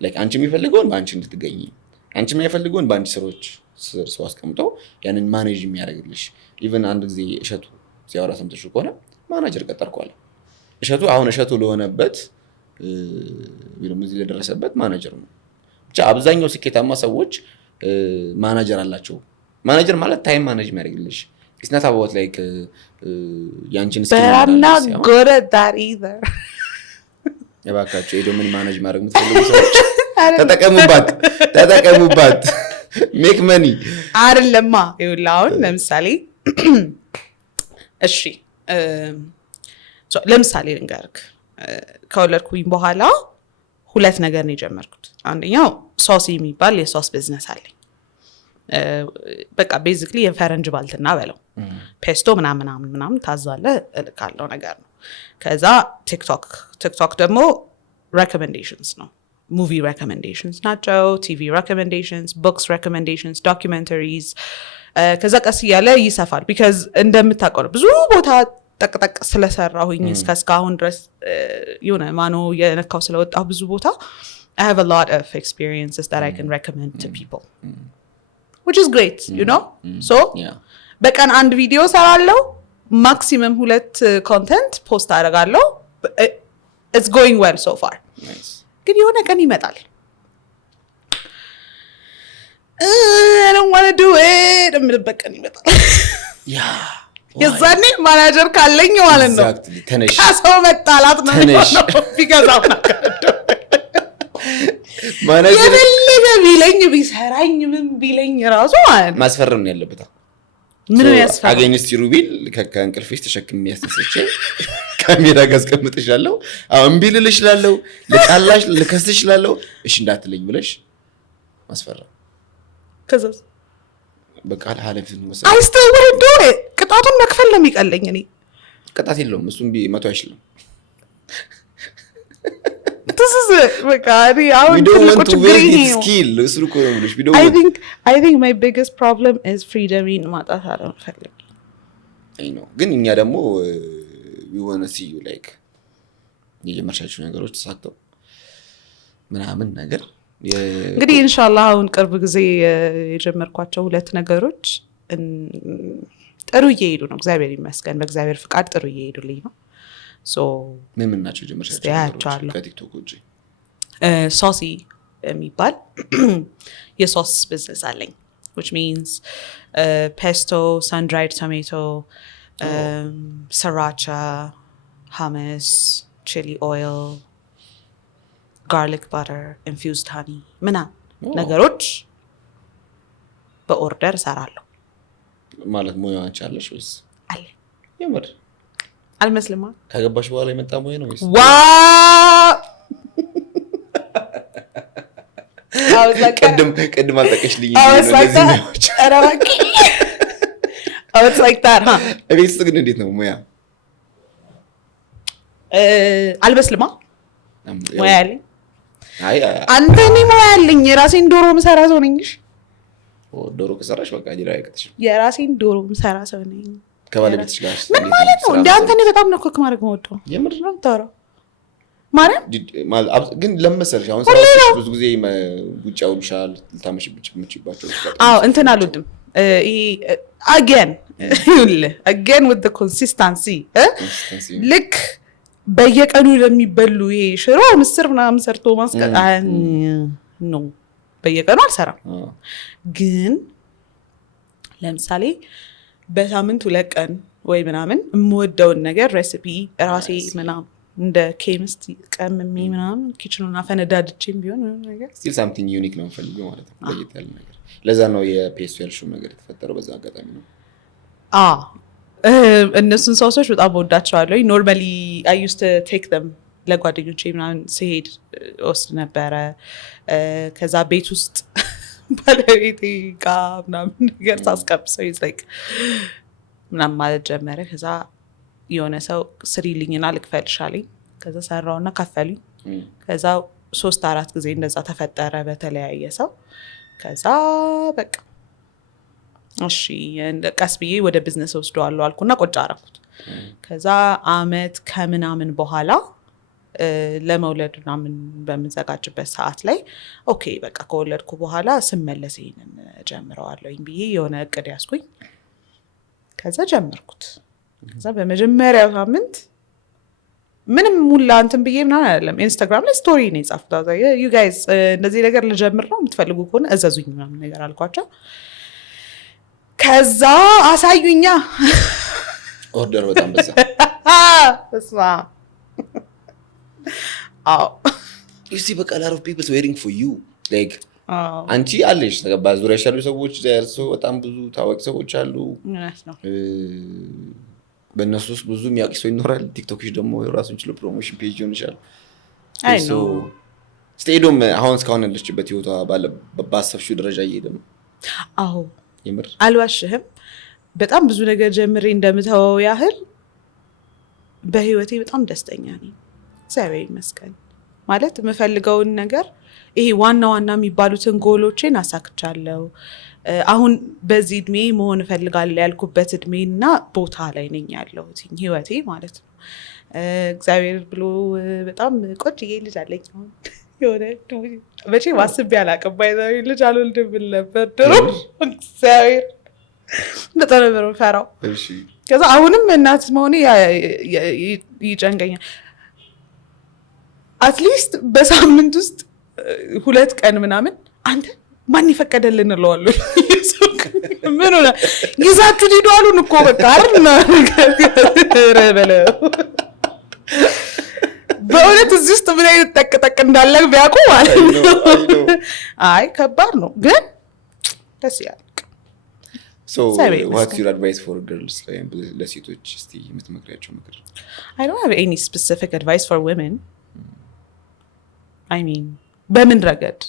ላይክ አንቺ የሚፈልገውን በአንቺ እንድትገኝ፣ አንቺ የሚፈልገውን በአንቺ ስሮች ሰው አስቀምጠው ያንን ማኔጅ የሚያደርግልሽ። ኢቭን አንድ ጊዜ እሸቱ ሲያወራ ሰምተሽው ከሆነ ማናጀር ቀጠርኳል። እሸቱ ለሆነበት ወይም እዚህ ለደረሰበት ማናጀር ነው። ብቻ አብዛኛው ስኬታማ ሰዎች ማናጀር አላቸው። ማናጀር ማለት ታይም ማኔጅ የሚያደርግልሽ it's not about like ያንቺን እባካችሁ ሄዶ ምን ማኔጅ ማድረግ የምትፈልጉ ሰዎች ተጠቀሙባት ሜክ መኒ አይደለማ። ይኸውልህ አሁን ለምሳሌ እሺ ለምሳሌ ልንገርክ፣ ከወለድኩኝ በኋላ 2 ነገር ነው የጀመርኩት። አንደኛው ሶሲ የሚባል የሶስ ቢዝነስ አለኝ። በቃ ቤዚክሊ የፈረንጅ ባልትና በለው ፔስቶ ምናምን ታዛለህ እልካለው ነገር ነው። ከዛ ቲክቶክ ደግሞ ሬኮሜንዴሽንስ ነው። ሙቪ ሬኮሜንዴሽንስ ናቸው፣ ቲቪ ሬኮሜንዴሽንስ፣ ቡክስ ሬኮሜንዴሽንስ፣ ዶኪመንተሪዝ። ከዛ ቀስ እያለ ይሰፋል። ቢካዝ እንደምታውቀው ነው ብዙ ቦታ ጠቅጠቅ ስለሰራሁኝ እስካሁን ድረስ የሆነ ማኖ የነካው ስለወጣሁ ብዙ ቦታ I have a lot of experiences that I can recommend to people, which is great, you know. So በቀን 1 ቪዲዮ ሰራለሁ፣ ማክሲመም 2 ኮንተንት ፖስት አደርጋለሁ። It's going well so far. Nice. ግን የሆነ ቀን ይመጣል I don't want to do it የምልበት ቀን ይመጣል። የዛኔ ማናጀር ካለኝ ማለት ነው ከሰው መጣላት ነው የሚሆነው። ቢገዛው ማናጀር የፈለገ ቢለኝ ቢሰራኝ ምን ቢለኝ ራሱ ማለት ማስፈረም ነው ያለበት። ምን ያስፈራል? አገኝስ ሩቢል ከእንቅልፍሽ ተሸክም የሚያስተሰች ካሜራ ጋር አስቀምጥሻለሁ፣ አሁን ቢልልሽ ላለው ለቃላሽ ለከስሽ ላለው እሺ እንዳትለኝ ብለሽ ማስፈረም። ከዛስ በቃ ሐለፍ ነው መሰለኝ። I still wouldn't do it. ቅጣቱን መክፈል ነው የሚቀለኝ። እኔ ቅጣት የለውም እሱም ቢመቶ አይችልም። This is it. በቃ we don't want to waste this skill. እሱ እኮ ነው ብለሽ ቢዶ I think my biggest problem is freedom ማጣት አልፈልግም። አይ ነው ግን እኛ ደግሞ we want to see you like የጀመርሻቸው ነገሮች ተሳክተው ምናምን ነገር እንግዲህ ኢንሻአላህ አሁን ቅርብ ጊዜ የጀመርኳቸው 2 ነገሮች ጥሩ እየሄዱ ነው። እግዚአብሔር ይመስገን፣ በእግዚአብሔር ፍቃድ ጥሩ እየሄዱልኝ ነው። ሶ ምን ናቸው ጀመርሻቸው ከቲክቶክ ውጪ? ሶሲ የሚባል የሶስ ቢዝነስ አለኝ, which means pesto, sun-dried tomato, sriracha, hummus, chili oil, garlic butter, infused honey ምናምን ነገሮች በኦርደር እሰራለሁ። ማለት ሙያ አቻለሽ ወይስ አለ? የምር አልመስልማ። ከገባሽ በኋላ የመጣ ሙያ ነው ወይስ? ቅድም አልጠቀሽልኝ ቤት ውስጥ ግን እንዴት ነው ሙያ? አልመስልማ። ሙያ ያለኝ አንተ እኔ ሙያ ያለኝ የራሴን ዶሮ ምሰራ ሰው ነኝ። ዶሮ ከሰራሽ በቃ ዲራ አይቀጥሽም። የራሴን ዶሮ ምሰራ ሰው ነኝ። ከባለቤትሽ ጋር ምን ማለት ነው? እንደ አንተ እኔ በጣም ነው ኮክ ማድረግ የምወደው። የምር ነው ታውራ ማርያም ግን ለመሰለሽ አሁን ሰዎች ብዙ ጊዜ ውጭ ያውልሻል ልታመሽብጭባቸው እንትን አልወድም again with the consistency ልክ በየቀኑ ለሚበሉ ይሄ ሽሮ ምስር ምናምን ሰርቶ ማስቀጥ ነው በየቀኑ አልሰራም ግን ለምሳሌ በሳምንት 2 ቀን ወይ ምናምን የምወደውን ነገር ሬሲፒ ራሴ ምናምን እንደ ኬሚስት ቀምሜ ምናምን ኪችኑን አፈነዳድቼም ቢሆን ነገር still something unique ነው ፈልገው ማለት ነው ለየት ያለ ነገር ለዛ ነው የፔስቱ ያልሽው ነገር የተፈጠረው በዛ አጋጣሚ ነው እነሱን ሰዎች በጣም ወዳቸዋለሁ ኖርማሊ I used to take them ለጓደኞቼ ምናምን ሲሄድ ወስድ ነበረ ከዛ ቤት ውስጥ ባለቤቴ ጋር ምናምን ነገር ሳስቀብሰው is like ምናምን ማለት ጀመረ ከዛ የሆነ ሰው ስሪልኝና ልክፈልሻለኝ ከዛ ሰራውና ከፈሉኝ ከዛ 3-4 ጊዜ እንደዛ ተፈጠረ በተለያየ ሰው ከዛ በቃ እሺ ቀስ ብዬ ወደ ቢዝነስ ወስደዋለሁ አልኩና ቁጭ አደረኩት ከዛ አመት ከምናምን በኋላ ለመውለድ ምናምን በመዘጋጅበት ሰዓት ላይ ኦኬ በቃ ከወለድኩ በኋላ ስመለስ ይሄንን ጀምረዋለሁኝ ብዬ የሆነ እቅድ ያስኩኝ ከዛ ጀመርኩት ከዛ በመጀመሪያው ሳምንት ምንም ሙላ እንትን ብዬ ምናምን አይደለም ኢንስታግራም ላይ ስቶሪ ነው የጻፍኩት you guys እንደዚህ ነገር ልጀምር ነው የምትፈልጉ ከሆነ እዘዙኝ ምናምን ነገር አልኳቸው ከዛ አሳዩኛ ኦርደር በጣም በዛ በስማ you see በቃ lot of people waiting for you like አንቺ አለሽ ተገባ ዙሪያሽ ያሉ ሰዎች ደርሶ በጣም ብዙ ታዋቂ ሰዎች አሉ በእነሱ ውስጥ ብዙ የሚያውቅ ሰው ይኖራል ቲክቶክሽ ደግሞ የራሱን ችሎ ፕሮሞሽን ፔጅ ይሆንሻል አይ ኖ ስቴዲዮም አሁን እስካሁን ያለችበት ህይወቷ ባሰብሽው ደረጃ እየሄደ ነው አዎ የምር አልዋሽህም በጣም ብዙ ነገር ጀምሬ እንደምተወው ያህል በህይወቴ በጣም ደስተኛ ነኝ እግዚአብሔር ይመስገን ማለት የምፈልገውን ነገር ይሄ ዋና የሚባሉትን ጎሎቼን አሳክቻለሁ አሁን በዚህ እድሜ መሆን እፈልጋለሁ ያልኩበት እድሜና ቦታ ላይ ነኝ ያለሁት ህይወቴ ማለት ነው እግዚአብሔር ብሎ በጣም ቆንጆዬ ልጅ አለኝ አሁን የሆነ መቼ ማስቤ አላውቅም ባይዛዊ ልጅ አልወልድም ብል ነበር ድሮ እግዚአብሔር በጣም ነበር የምፈራው ከዛ አሁንም እናት መሆኔ ይጨንቀኛል አትሊስት በሳምንት ውስጥ 2 ቀን ምናምን አንተ ማን ይፈቀደልን እለዋለሁ ምን ሆነ ይዛችሁ ሄዱ አሉን እኮ በቃ አይደል ረበለው በእውነት እዚህ ውስጥ ምን አይነት ጠቅጠቅ እንዳለ ቢያውቁ ማለት ነው አይ ከባድ ነው ግን ደስ ይላል so what's your advice for girls ለሴቶች እስቲ የምትመክሪያቸው ምክር I don't have any specific advice for women I mean በምን ረገድ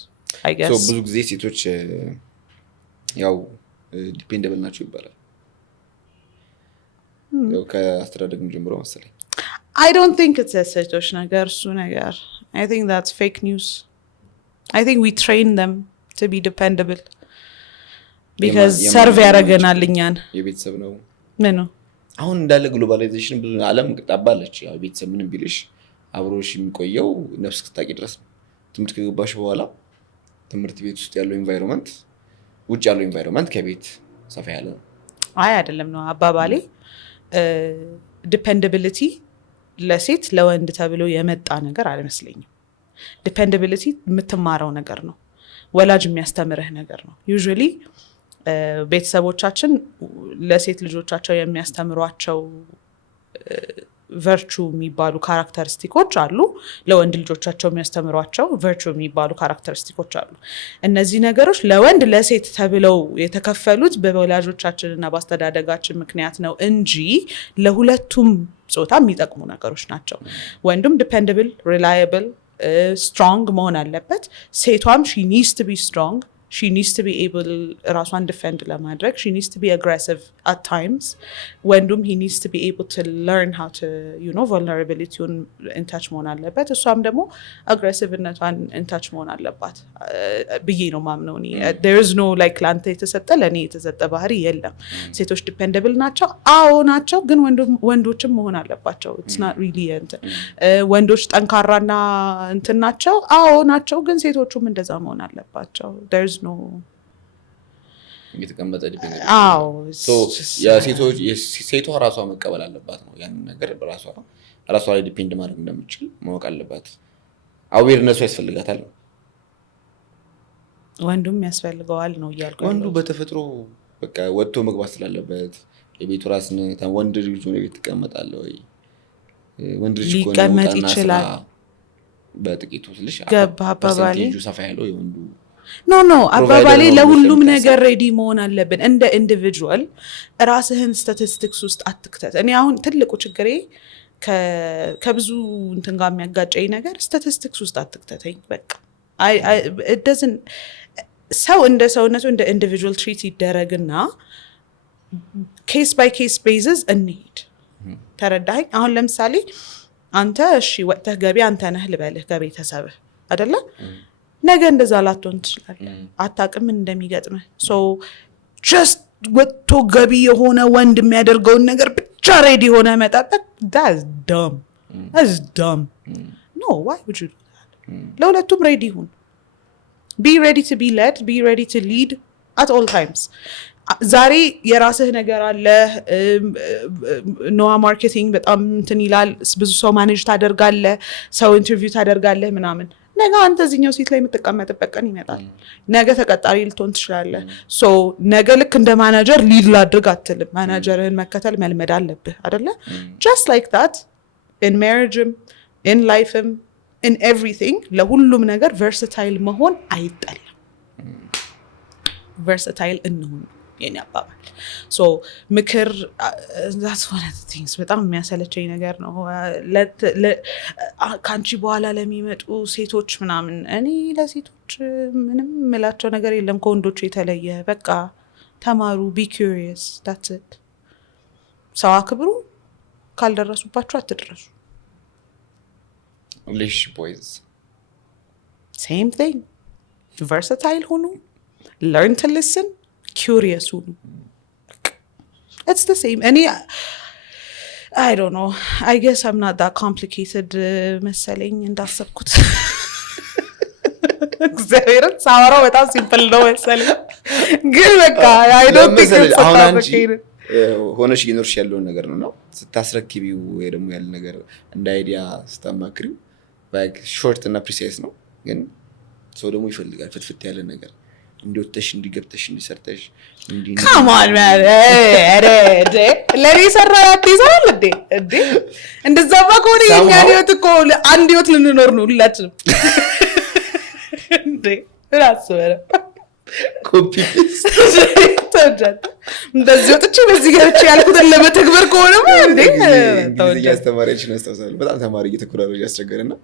I guess so ብዙ ጊዜ ሴቶች ያው ዲፔንደብል ናቸው ይባላል ያው ከአስተዳደግም ጀምሮ መሰለኝ I don't think it's a ሴቶች ነገር እሱ ነገር I think that's fake news I think we train them to be dependable because serve ያረጋናል እኛን የቤተሰብ ነው ምን ነው አሁን እንዳለ ግሎባላይዜሽን ብዙ ዓለም ቅጣባለች ያው ቤተሰብ ምንም ቢልሽ አብሮሽ የሚቆየው ነፍስ ክታቂ ድረስ ትምህርት ከገባሽ በኋላ ትምህርት ቤት ውስጥ ያለው ኤንቫይሮንመንት ውጭ ያለው ኤንቫይሮንመንት ከቤት ሰፋ ያለ ነው አይ አይደለም ነው አባባሌ ዲፔንደቢሊቲ ለሴት ለወንድ ተብሎ የመጣ ነገር አይመስለኝም ዲፔንደቢሊቲ የምትማረው ነገር ነው ወላጅ የሚያስተምርህ ነገር ነው usually ቤተሰቦቻችን ለሴት ልጆቻቸው የሚያስተምሯቸው ቨርቹ የሚባሉ ካራክተሪስቲኮች አሉ ለወንድ ልጆቻቸው የሚያስተምሯቸው ቨርቹ የሚባሉ ካራክተሪስቲኮች አሉ እነዚህ ነገሮች ለወንድ ለሴት ተብለው የተከፈሉት በወላጆቻችንና በአስተዳደጋችን ምክንያት ነው እንጂ ለሁለቱም ጾታ የሚጠቅሙ ነገሮች ናቸው ወንዱም ዲፔንደብል ሪላየብል ስትሮንግ መሆን አለበት ሴቷም she needs to be strong she needs to be able ራሷን defend ለማድረግ she needs to be aggressive at times ወንዱም he needs to be able to learn how to you know vulnerability-ን in touch መሆን አለበት እሷም ደግሞ aggressive-ነቷን in touch መሆን አለባት ብዬ ነው ማምነው እኔ there is no like ላንተ የተሰጠ ለኔ የተሰጠ ባህሪ የለም ሴቶች dependable ናቸው አዎ ናቸው ግን ወንዶችም መሆን አለባቸው it's not really ወንዶች ጠንካራና እንትን ናቸው አዎ ናቸው ግን ሴቶቹም እንደዛ መሆን አለባቸው there's no የተቀመጠ ዲፔንድ አዎ ሶ ሴቷ ራሷ መቀበል አለባት ነው ያን ነገር ራሷ ላይ ዲፔንድ ማድረግ እንደምትችል ማወቅ አለባት አዌርነሱ ያስፈልጋታል ወንዱም ያስፈልገዋል ነው እያልኩ ወንዱ በተፈጥሮ በቃ ወጥቶ መግባት ስላለበት የቤቱ ራስ ነው ወንድ ልጅ ነው ቤት ተቀመጣለ ወይ ወንድ ልጅ ሊቀመጥ ይችላል በጥቂቱ ትልሽ አባባሌ ሰፋ ያለው የወንዱ ኖ አባባሌ ለሁሉም ነገር ሬዲ መሆን አለብን እንደ ኢንዲቪጁዋል ራስህን ስታቲስቲክስ ውስጥ አትክተት እኔ አሁን ትልቁ ችግሬ ከብዙ እንትን ጋር የሚያጋጨኝ ነገር ስታቲስቲክስ ውስጥ አትክተተኝ በቃ it doesn't ሰው እንደ ሰውነቱ እንደ ኢንዲቪጁዋል ትሪት ይደረግና ኬስ ባይ ኬስ ቤዝስ እንሂድ ተረዳኸኝ አሁን ለምሳሌ አንተ እሺ ወጥተህ ገቢ አንተ ነህ ልበልህ ከቤተሰብህ አይደለ ነገ እንደዛ ላትሆን ትችላለህ አታውቅም እንደሚገጥምህ ሶ just ወጥቶ ገቢ የሆነ ወንድ የሚያደርገውን ነገር ብቻ ሬዲ ሆነ መጣጣት that's dumb no why would you do that ለሁለቱም ሬዲ ሁን be ready to be led be ready to lead at all times ዛሬ የራስህ ነገር አለ ኖዋ ማርኬቲንግ በጣም እንትን ይላል ብዙ ሰው ማኔጅ ታደርጋለህ ሰው ኢንተርቪው ታደርጋለህ ምናምን ነገ አንተ እዚህኛው ሲት ላይ የምትቀመጥበት ቀን ይመጣል ነገ ተቀጣሪ ልትሆን ትችላለህ ሶ ነገ ልክ እንደ ማናጀር ሊድ ላድርግ አትልም ማናጀርህን መከተል መልመድ አለብህ አይደለ just like that in marriageም in lifeም in everything ለሁሉም ነገር versatile መሆን አይጠላም versatile እንሁን የኔ አባባል ሶ ምክር that's one of the things በጣም የሚያሰለቸኝ ነገር ነው ካንቺ በኋላ ለሚመጡ ሴቶች ምናምን እኔ ለሴቶች ምንም ምላቸው ነገር የለም ከወንዶች የተለየ በቃ ተማሩ be curious that's it ሰው አክብሩ ካልደረሱባችሁ አትድረሱ relationship boys same thing versatile ሁኑ learn to listen curious ሁኑ it's the same I don't know I guess I'm not that complicated መሰለኝ እንዳሰብኩት እግዚአብሔርን ሳወራው በጣም ሲምፕል ነው መሰለኝ ግን በቃ I don't think it's complicated ሆነሽ ይኖርሽ ያለው ነገር ነው ስታስረክቢው ወይ ደግሞ ያለ ነገር እንደ አይዲያ ስታማክሪው like short እና precise ነው ግን ሰው ደግሞ ይፈልጋል ፍትፍት ያለ ነገር እንዲወጥተሽ እንዲገብተሽ እንዲሰርተሽ come on man ለኔ ሰራ ያትይዛል እንዴ እንደዛማ ከሆነ የኛ ህይወት እኮ አንድ ህይወት ልንኖር ነው ሁላችንም እንዴ ራስወረ ኮፒ ተጀት እንደዚህ ወጥቼ በዚህ ገብቼ ያልኩትን ለመተግበር ከሆነ እንዴ እንግዲህ ያስተማሪዎች ነው አስተሳሰብ በጣም ተማሪ እየተኮራረጀ ያስቸገረና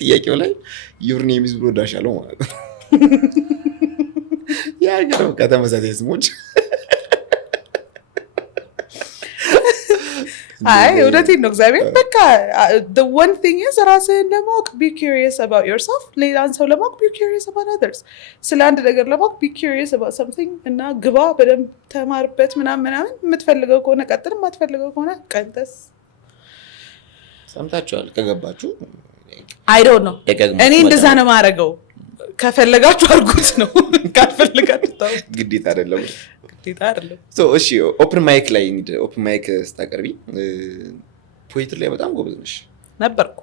ጥያቄው ላይ your name is ብሎ ዳሻለው ማለት ነው ያ ግን ከተመሳሳይ ስሞች አይ እውነቴን ነው እግዚአብሔር በቃ the one thing is ራስህን ለማወቅ be curious about yourself ሌላን ሰው ለማወቅ be curious about others ስለ አንድ ነገር ለማወቅ be curious about something እና ግባ በደንብ ተማርበት ምናምን የምትፈልገው ከሆነ ቀጥል የማትፈልገው ከሆነ ቀንተስ ሰምታችኋል ከገባችሁ I don't know እኔ እንደዛ ነው ማረገው ከፈለጋችሁ አርጉት ነው ካልፈለጋችሁ ታው ግዴታ አይደለም so እሺ ኦፕን ማይክ ላይ ኦፕን ማይክ ስታቀርቢ ፖይትሪ ላይ በጣም ጎበዝ ነሽ ነበርኩ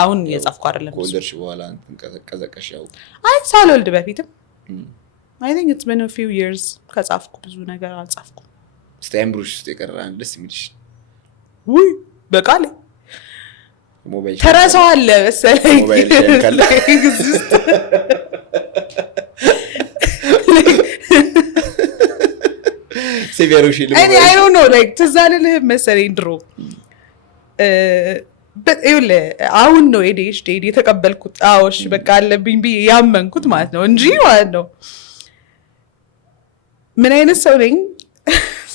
አሁን የጻፍኩ አይደለም ኮልደርሽ በኋላ እንቀዘቀሽ ያው አይ ሳልወልድ በፊትም I think it's been a few years ከጻፍኩ ብዙ ነገር አልጻፍኩም ስታምብሩሽ ተቀራ ደስ የሚልሽ ውይ በቃሌ ሞባይል ተራሳዋለ መሰለኝ ሞባይል ካለ ሲቪያሩሽ እኔ I don't know like ተዛለልህ መሰለኝ ድሮ አሁን ነው ADHD የተቀበልኩት። እሺ በቃ አለብኝ ብዬ ያመንኩት ማለት ነው እንጂ ማለት ነው ምን አይነት ሰው ነኝ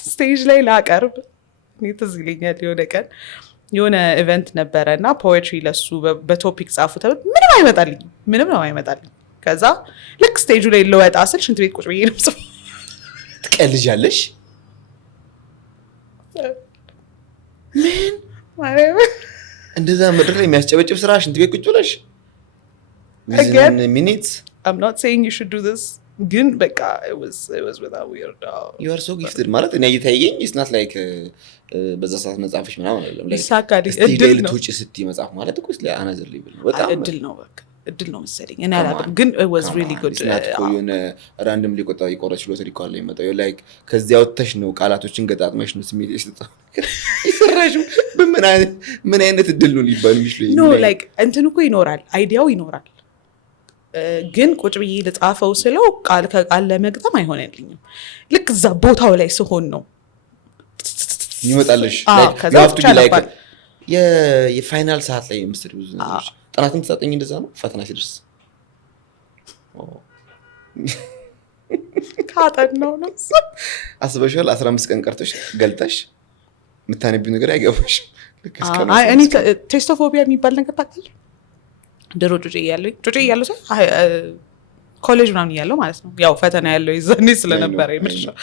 ስቴጅ ላይ ላቀርብ ትዝ ይለኛል የሆነ ቀን የሆነ ኢቨንት ነበረ እና ፖኤትሪ ለሱ በቶፒክ ጻፉ ተብሎ ምንም ነው አይመጣልኝ። ከዛ ልክ ስቴጁ ላይ ልወጣ ስል ሽንት ቤት ቁጭ ብዬ ነው ጽፈው። ትቀልጃለሽ? ምን ማለት እንደዛ ምድር ላይ የሚያስጨበጭብ ስራ ሽንት ቤት ቁጭ ብለሽ within minutes? I'm not saying you should do this, ግን በቃ it was without weird. You are so gifted ማለት እኔ እየታየኝ it's not like በዛ ሰዓት መጻፍሽ ምናምን አይደለም like ሳካዲ እድል ነው ትውጪ ስትይ መጻፍ ማለት እኮ ስለ አናዘር ሌቭል ነው። በጣም እድል ነው መሰለኝ እኔ አላውቅም፣ ግን it was really good. የሆነ ራንደም ሊቆጣ ይቆረች ሎተሪ ኮል ላይ መጣው like ከዚያ ወጥተሽ ነው ቃላቶችን ገጣጥመሽ ነው ስሜት ይስጣው ይሰራሽ። ምን አይነት እድል ነው ሊባል ይችላል? no like እንትን እኮ ይኖራል፣ አይዲያው ይኖራል፣ ግን ቁጭ ብዬ ልጻፈው ስለው ቃል ከቃል ለመግጠም አይሆንልኝም። ልክ እዛ ቦታው ላይ ስሆን ነው ይመጣልሽ like የፋይናል ሰዓት ላይ የምትሰሩ ብዙ ነገሮች ጥናትን ተሰጠኝ እንደዛ ነው። ፈተና ሲደርስ ካጠናው ነው አስበሽዋል? 15 ቀን ቀርቶሽ ገልጠሽ የምታነቢው ነገር አይገባሽ። እኔ ቴስቶፎቢያ የሚባል ነገር ታውቃለህ? ድሮ ጩጬ እያለሁ ኮሌጅ ምናምን እያለሁ ማለት ነው ያው ፈተና ያለው ይዘኔ ስለነበረ የምርሻው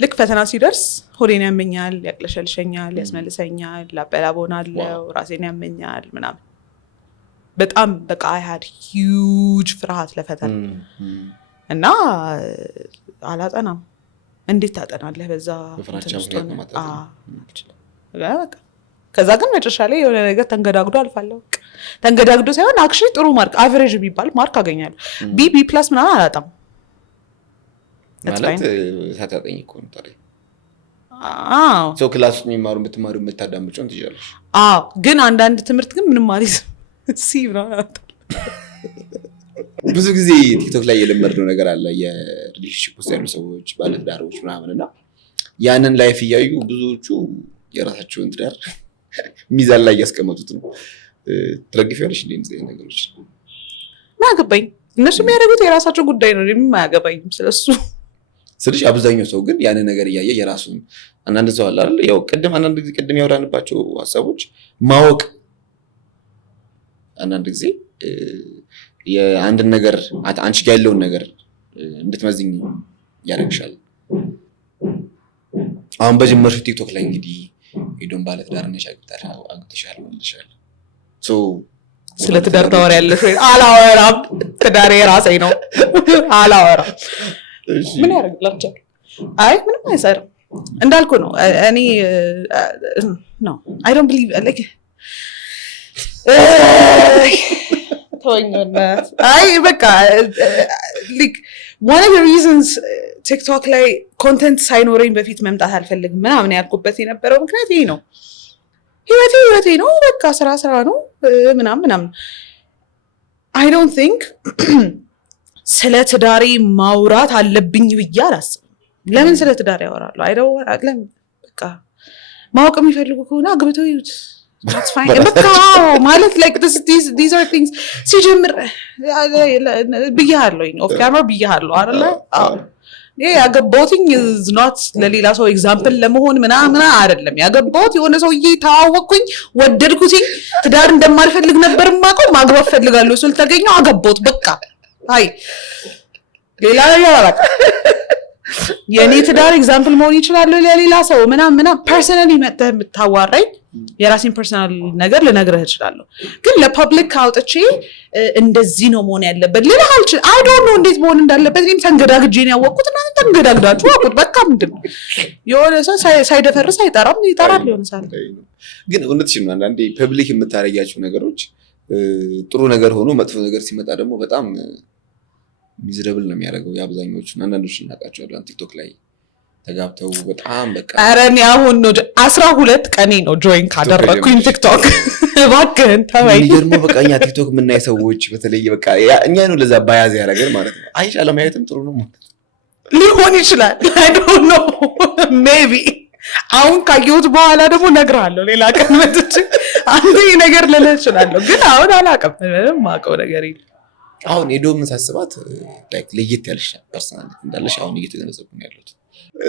ልክ ፈተና ሲደርስ ሆዴን ያመኛል፣ ያቅለሸልሸኛል፣ ያስመልሰኛል፣ ላበላቦናለው፣ ራሴን ያመኛል ምናምን። በጣም በቃ I had huge ፍርሃት ለፈተና እና አላጠናም። እንዴት ታጠናለህ በዛ ከዛ ግን መጨረሻ ላይ የሆነ ነገር ተንገዳግዶ አልፋለሁ። ተንገዳግዶ ሳይሆን አክቹዋሊ ጥሩ ማርክ አቨሬጅ ቢባል ማርክ አገኛለሁ። ቢ ፕላስ ምናምን አላጣም ማለት ታጣጣኝ እኮ ነው ታዲያ። ሰው ክላስ ውስጥ የሚማሩ የምታዳምጪውን ትይዣለሽ። ግን አንዳንድ ትምህርት ግን ምንም ማለት ብዙ ጊዜ ቲክቶክ ላይ የለመድነው ነገር አለ የሪሌሽንሺፕ ውስጥ ያሉ ሰዎች ባለትዳሮች ምናምን እና ያንን ላይፍ እያዩ ብዙዎቹ የራሳቸውን ትዳር ሚዛን ላይ እያስቀመጡት ነው። ትረግፊያለሽ እንደዚህ ነገሮች? ማገባኝ እነሱ የሚያደርጉት የራሳቸው ጉዳይ ነው። እኔም አያገባኝም ስለሱ ስለዚህ አብዛኛው ሰው ግን ያንን ነገር እያየ የራሱን አንዳንድ ሰው አለ አይደል ያው አንዳንድ ጊዜ ቅድም ያወራንባቸው ሀሳቦች ማወቅ አንዳንድ ጊዜ የአንድን ነገር አንቺ ጋር ያለውን ነገር እንድትመዝኝ ያደርግሻል። አሁን በጀመርሽው ቲክቶክ ላይ እንግዲህ ሄዶን ባለ ትዳር ነሽ አግብተሻል መልሻል ስለ ትዳር ታወሪያለሽ ወይ? አላወራም። ትዳሬ የራሴ ነው አላወራም። ምን ያደርግላቸው? አይ ምንም አይሰራም እንዳልኩ ነው። እኔ no I don't believe like ተወኝነት አይ በቃ like one of the reasons ቲክቶክ ላይ ኮንተንት ሳይኖረኝ በፊት መምጣት አልፈልግም ምናምን ያልኩበት የነበረው ምክንያት ይሄ ነው። ህይወቴ ነው በቃ ስራ ነው ምናምን I don't think ስለ ትዳሬ ማውራት አለብኝ ብዬ አላስብም። ለምን ስለ ትዳሬ ያወራሉ? ለምን በቃ ማወቅ የሚፈልጉ ከሆነ አግብተው ይዩት። That's fine. በቃ ማለት like these are things ሲጀምር ብያለሁ ኦፍ ካሜራ ብያለሁ አይደለ? ያገባሁትኝ is not ለሌላ ሰው ኤግዛምፕል ለመሆን ምናምን አይደለም። ያገባሁት የሆነ ሰውዬ ተዋወቅኩኝ፣ ወደድኩትኝ፣ ትዳር እንደማልፈልግ ነበር የማውቀው፣ ማግባት ፈልጋለሁ ስል ተገኘው አገባሁት በቃ። አይ ሌላ ነገር አላውቅም። የኔ ትዳር ኤግዛምፕል መሆን ይችላል ለሌላ ሰው ምናምን ፐርሰናሊ መጥተህ የምታዋራኝ የራሴን ፐርሰናል ነገር ልነግርህ እችላለሁ። ግን ለፐብሊክ አውጥቼ እንደዚህ ነው መሆን ያለበት ልልህ አልችልም። አይ ዶንት ኖ እንዴት መሆን እንዳለበት። እኔም ተንገዳግጄ ነው ያወቅኩት እና ተንገዳግዳችሁ አውቁት በቃ። ምንድን ነው የሆነ ሰው ሳይደፈርስ አይጠራም፣ ይጠራል የሆነ ሰዓት። ግን እውነትሽን ነው። አንዳንዴ ፐብሊክ የምታረጊያቸው ነገሮች ጥሩ ነገር ሆኖ መጥፎ ነገር ሲመጣ ደግሞ በጣም ሚዝረብል ነው የሚያደርገው። የአብዛኞቹን አንዳንዶች እናውቃቸዋለን ቲክቶክ ላይ ተጋብተው በጣም በቃ ኧረ እኔ አሁን ነው 12 ቀኔ ነው ጆይን ካደረኩኝ ቲክቶክ። እባክህን ተወኝ። የሚገርመው በቃ እኛ ቲክቶክ የምናይ ሰዎች በተለይ በቃ እኛ ነው ለዛ ባያዝ ያደረገን ማለት ነው። አይሻ ለማየትም ጥሩ ነው ማለት ሊሆን ይችላል። I don't know maybe አሁን ካየሁት በኋላ ደግሞ እነግርሃለሁ ሌላ ቀን መጥቼ አንተ ነገር ልልህ እችላለሁ፣ ግን አሁን አላውቅም፣ ምንም የማውቀው ነገር የለም። አሁን ኤዶምን ሳስባት ላይክ ለየት ያለሽ ፐርሰናሊቲ እንዳለሽ አሁን እየተገነዘብኩ ነው ያለሁት።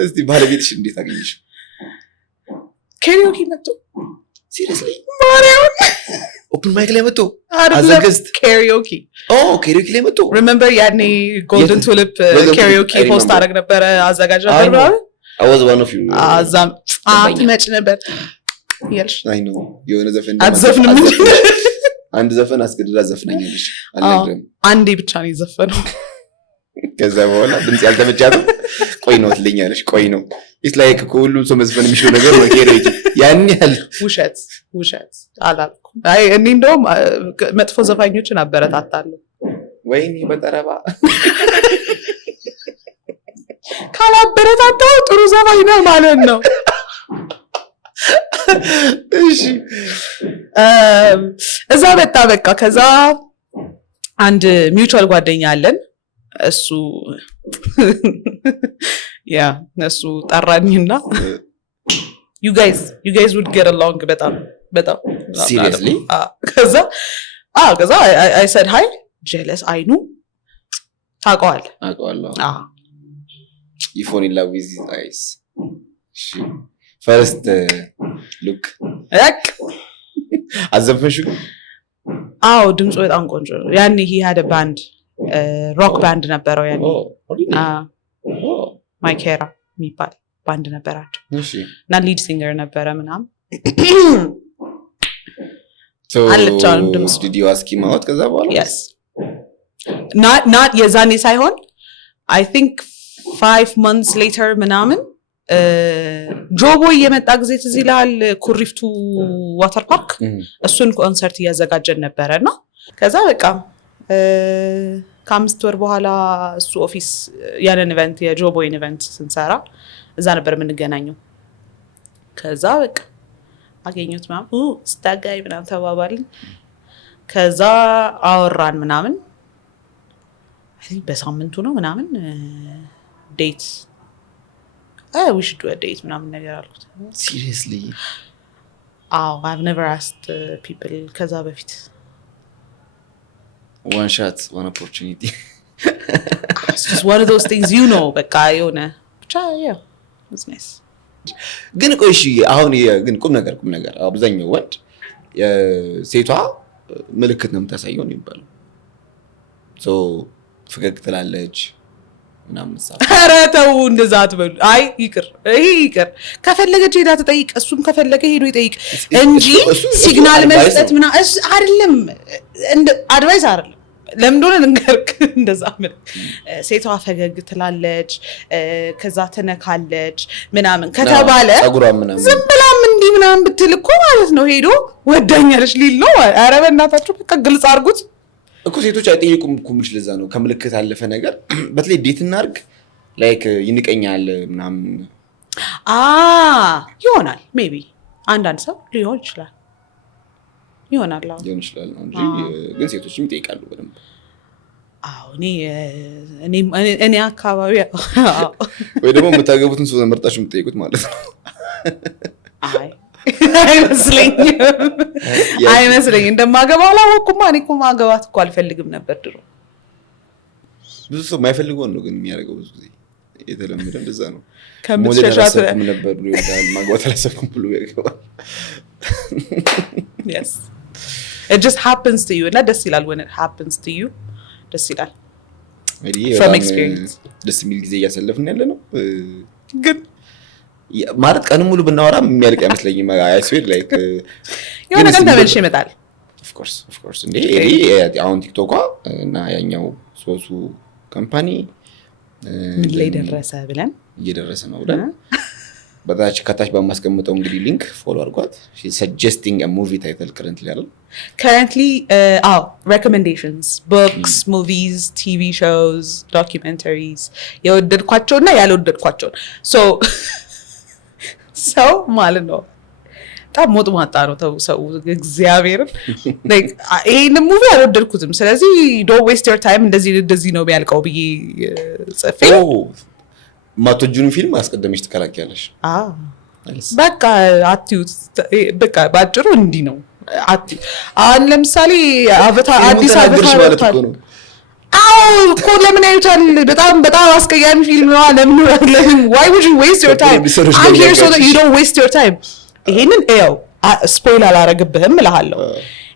እስቲ ባለቤትሽ እንዴት አገኘሽ? ካሪዮኪ መጥቶ ሲሪየስሊ ማርያም ኦፕን ማይክ ላይ መጥቶ አዘገስት ካሪዮኪ ካሪዮኪ ላይ መጥቶ ሪሜምበር ያኔ ጎልደን ቱሊፕ ካሪዮኪ ፖስት አደረግ ነበረ፣ አዘጋጅ ነበር ማለት አወዝ ዋን ኦፍ ዩ አዛም አትመጭ ነበር ያልሽ አይ ኖ የሆነ ዘፈን አትዘፍንም እንጂ አንድ ዘፈን አስገድዳ ዘፍናኛለሽ አልነግርም። አንዴ ብቻ ነው የዘፈነው። ከዛ በኋላ ድምጽ ያልተመቻትም ቆይ ነው ትለኛለሽ። ቆይ ነው ኢትስ ላይክ ሁሉም ሰው መዝፈን የሚችለው ነገር ነው። ካሪዮኪ ያን ያህል ውሸት አላልኩም። አይ እኔ እንደውም መጥፎ ዘፋኞችን አበረታታለሁ። ወይኔ በጠረባ ካላበረታታው ጥሩ ዘፋኝ ነው ማለት ነው። እሺ እዛ በቃ ከዛ አንድ ሚውቹዋል ጓደኛ አለን። እሱ እሱ ጠራኝና you guys would get along በጣም seriously ከዛ I said hi jealous አይኑ ታውቀዋለህ you fall in love with his eyes. First look አዘፈንሽ? ድምፁ በጣም ቆንጆ ነው። ያኔ he had a band ሮክ ባንድ ነበረው ያኔ ማይኬራ የሚባል ባንድ ነበራቸው እና ሊድ ሲንገር ነበረ ምናምን አለቻውን ድምፅ ስቱዲዮ አስኪማወት ከዛ በኋላ not የዛኔ ሳይሆን I think 5 months later ምናምን ጆቦይ የመጣ ጊዜ ትዝ ይልሃል ኩሪፍቱ ዋተር ፓርክ እሱን ኮንሰርት እያዘጋጀን ነበረና ከዛ በቃ ከ5 ወር በኋላ እሱ ኦፊስ ያንን ኢቨንት የጆቦይን ኢቨንት ስንሰራ እዛ ነበር የምንገናኘው። ከዛ በቃ አገኘሁት ምናምን ስታጋይ ምናምን ተባባልን። ከዛ አወራን ምናምን በሳምንቱ ነው ምናምን ዴት we should do a date ምናምን ነገር አልኩት። seriously I've never asked people ከዛ በፊት one shot one opportunity it's just one of those things በቃ የሆነ ብቻ it's nice። ግን ቆይ እሺ አሁን ግን ቁም ነገር አብዛኛው ወንድ ሴቷ ምልክት ነው የምታሳየው ነው የሚባለው። so ፈገግ ትላለች ምናምን ሳት ኧረ ተው እንደዛ አትበሉ። አይ ይቅር ከፈለገች ሄዳ ትጠይቅ፣ እሱም ከፈለገ ሄዶ ይጠይቅ እንጂ ሲግናል መስጠት ምናምን አይደለም፣ እንደ አድቫይስ አይደለም። ለምን እንደሆነ ልንገርክ፣ እንደዛ ምን ሴቷ ፈገግ ትላለች ከዛ ትነካለች ምናምን ከተባለ ዝም ብላም እንዲህ ምናምን ብትል እኮ ማለት ነው ሄዶ ወዳኛለች ሊል ነው። ኧረ በእናታችሁ በቃ ግልጽ አድርጉት እኮ። ሴቶች አይጠይቁም እኮ ምንሽ ለዛ ነው ከምልክት አለፈ ነገር በተለይ ዴት እናርግ ላይክ ይንቀኛል ምናምን ይሆናል ሜቢ አንዳንድ ሰው ሊሆን ይችላል ይሆናል ነው እንጂ ግን ሴቶችም ይጠይቃሉ በደንብ። እኔ አካባቢ ወይ ደግሞ የምታገቡትን ሰው መርጣችሁ የምትጠይቁት ማለት ነው። አይመስለኝም እንደማገባው አላወኩም። እኔ እኮ ማገባት እኮ አልፈልግም ነበር ድሮ። ብዙ ሰው የማይፈልገውን ነው ግን የሚያደርገው ብዙ ጊዜ የተለመደ እንደዛ ነው። ከምትሸሻት ነበር ብሎ ይላል ማግባት አላሰብኩም ብሎ ያገባል። yes it just happens to you እና ደስ ይላል when it happens to you ደስ ይላል from experience። ደስ የሚል ጊዜ እያሳለፍን ያለ ነው ግን ማለት ቀን ሙሉ ብናወራ የሚያልቅ አይመስለኝም። I swear like የሆነ ቀን ተመልሼ ይመጣል። of course እንዴ አሁን ቲክቶክ እና ያኛው ሶሱ ካምፓኒ ምን ላይ ደረሰ ብለን እየደረሰ ነው ብለን በታች ከታች በማስቀምጠው እንግዲህ ሊንክ ፎሎ አድርጓት። she suggesting a movie title currently recommendations books movies TV shows documentaries የወደድኳቸውና ያልወደድኳቸው ሰው ማለት ነው። በጣም ሞት ማጣ ነው ሰው እግዚአብሔርን like ይሄን ሙቪ አልወደድኩትም ስለዚህ don't waste your time እንደዚህ ነው የሚያልቀው ብዬ ጽፌ ማቶጁን ፊልም አስቀደመሽ ትከላከያለሽ። በቃ አትዩት በቃ ባጭሩ እንዲህ ነው አሁን ለምሳሌ አዲስ አበባ አዎ እኮ ለምን አይቷል በጣም አስቀያሚ ፊልም ነው ለምን why would you waste your time I'm here so that you don't waste your time ይሄንን ያው ስፖይል አላረግብህም እልሃለሁ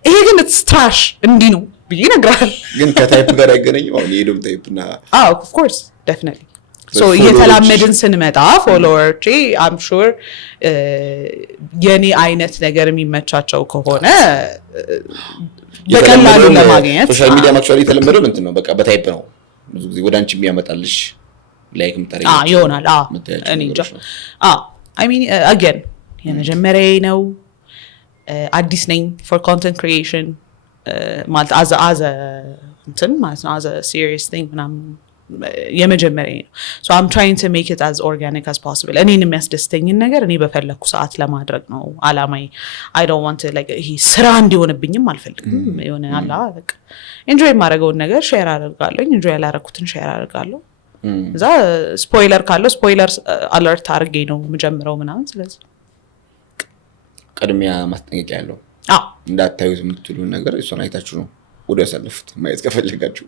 ይሄ ግን it's trash እንዲህ ነው ብዬ ነግራል ግን ከታይፕ ጋር አይገናኝም አሁን የሄዶም ታይፕና of course definitely so እየተላመድን ስንመጣ ፎሎወርቼ I'm sure የኔ አይነት ነገር የሚመቻቸው ከሆነ በቀላሉ ለማግኘት ሶሻል ሚዲያ ማክቹአሊ የተለመደው እንትን ነው በቃ በታይፕ ነው ብዙ ጊዜ ወደ አንቺ የሚያመጣልሽ ላይክ ምታረጊ ይሆናል እኔ እንጃ I mean again የመጀመሪያዬ ነው አዲስ ነኝ for content creation ማለት as a እንትን ማለት ነው as a serious thing ምናምን የመጀመሪያዬ ነው so I'm trying to make it as organic as possible እኔን የሚያስደስተኝን ነገር እኔ በፈለኩ ሰዓት ለማድረግ ነው አላማዬ I don't want to like ይሄ ስራ እንዲሆንብኝም አልፈልግም የሆነ አላ በቃ ኢንጆይ ማድረገውን ነገር ሼር አደርጋለሁ ኢንጆይ ያላረኩትን ሼር አደርጋለሁ እዛ ስፖይለር ካለው ስፖይለር አለርት አድርጌ ነው የምጀምረው ምናምን ስለዚህ ቀድሚያ ማስጠንቀቂያ ያለው እንዳታዩት የምትሉን ነገር እሱን አይታችሁ ነው ወደ ያሳለፉት ማየት ከፈለጋችሁ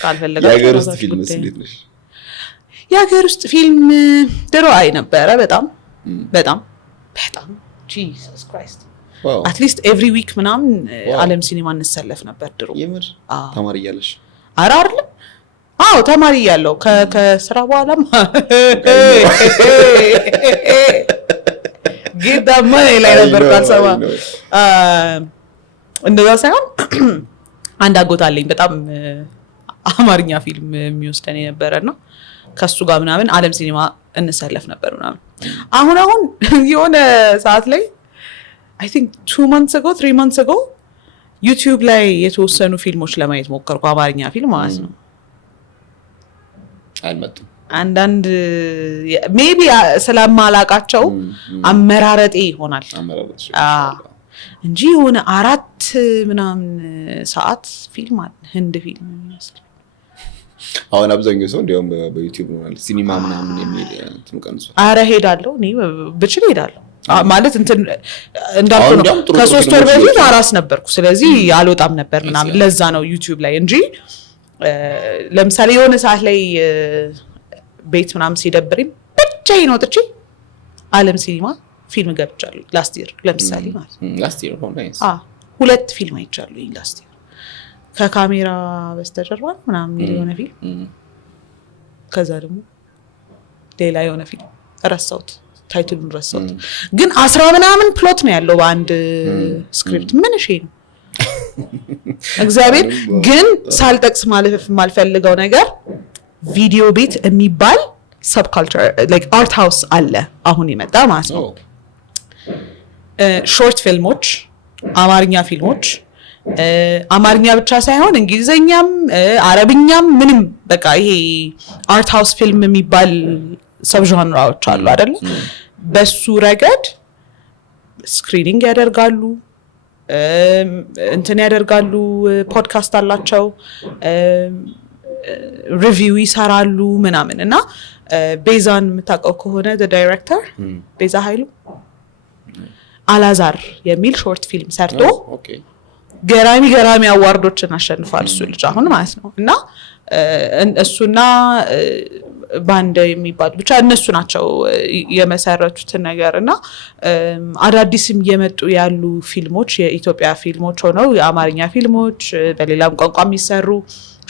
ካልፈለጋችሁ የሀገር ውስጥ ፊልም እንዴት ነሽ? የሀገር ውስጥ ፊልም ድሮ አይ ነበረ በጣም Jesus Christ at least every week ምናምን ዓለም ሲኒማ እንሰለፍ ነበር ድሮ የምር ተማሪ እያለሽ አይደል ተማሪ እያለሁ ከስራ በኋላም ጌታ ማይ ላይ ነበር ካልሰማ እንደዛ ሳይሆን አንድ አጎት አለኝ በጣም አማርኛ ፊልም የሚወስደን የነበረና ከሱ ጋር ምናምን ዓለም ሲኒማ እንሰለፍ ነበር ምናምን አሁን የሆነ ሰዓት ላይ I think 2 months ago 3 months ago YouTube ላይ የተወሰኑ ፊልሞች ለማየት ሞከርኩ አማርኛ ፊልም ማለት ነው አልመጡም አንዳንድ ሜቢ ስለማላቃቸው አመራረጤ ይሆናል እንጂ የሆነ 4 ምናምን ሰዓት ፊልም አለ ህንድ ፊልም የሚመስል አሁን አብዛኛው ሰው እንዲያውም በዩቲዩብ ነው ማለት ሲኒማ ምናምን የሚል እንትን ቀንሶ አረ ሄዳለሁ እኔ ብችል ሄዳለሁ ማለት እንትን እንዳልኩ ነው ከ3 ወር በፊት አራስ ነበርኩ ስለዚህ አልወጣም ነበር ምናምን ለዛ ነው ዩቲዩብ ላይ እንጂ ለምሳሌ የሆነ ሰዓት ላይ ቤት ምናምን ሲደብርኝ ብቻዬን ወጥቼ ዓለም ሲኒማ ፊልም ገብቻለሁ ላስት ይር ለምሳሌ ማለት ላስት ይር ነው ናይስ 2 ፊልም አይቻለሁ ላስት ይር ከካሜራ በስተጀርባ ምናምን የሆነ ፊልም ከዛ ደግሞ ሌላ የሆነ ፊልም ረሳሁት ታይትሉን ረሳሁት ግን 10 ምናምን ፕሎት ነው ያለው በአንድ ስክሪፕት ምን እሺ ነው እግዚአብሔር ግን ሳልጠቅስ ማለፍ ማልፈልገው ነገር ቪዲዮ ቤት የሚባል ሰብካልቸር ላይክ አርት ሃውስ አለ አሁን የመጣ ማለት ነው ሾርት ፊልሞች አማርኛ ፊልሞች አማርኛ ብቻ ሳይሆን እንግሊዘኛም አረብኛም ምንም በቃ ይሄ አርት ሃውስ ፊልም የሚባል ሰብ ዣንራዎች አሉ አይደል በሱ ረገድ ስክሪኒንግ ያደርጋሉ እንትን ያደርጋሉ ፖድካስት አላቸው ሪቪው ይሰራሉ ምናምን እና ቤዛን የምታውቀው ከሆነ the director ቤዛ ኃይሉ አላዛር የሚል ሾርት ፊልም ሰርቶ ገራሚ አዋርዶችን አሸንፏል እሱ ልጅ አሁን ማለት ነው እና እሱና ባንድ የሚባሉ ብቻ እነሱ ናቸው የመሰረቱት ነገር እና አዳዲስም የመጡ ያሉ ፊልሞች የኢትዮጵያ ፊልሞች ሆነው የአማርኛ ፊልሞች በሌላም ቋንቋ የሚሰሩ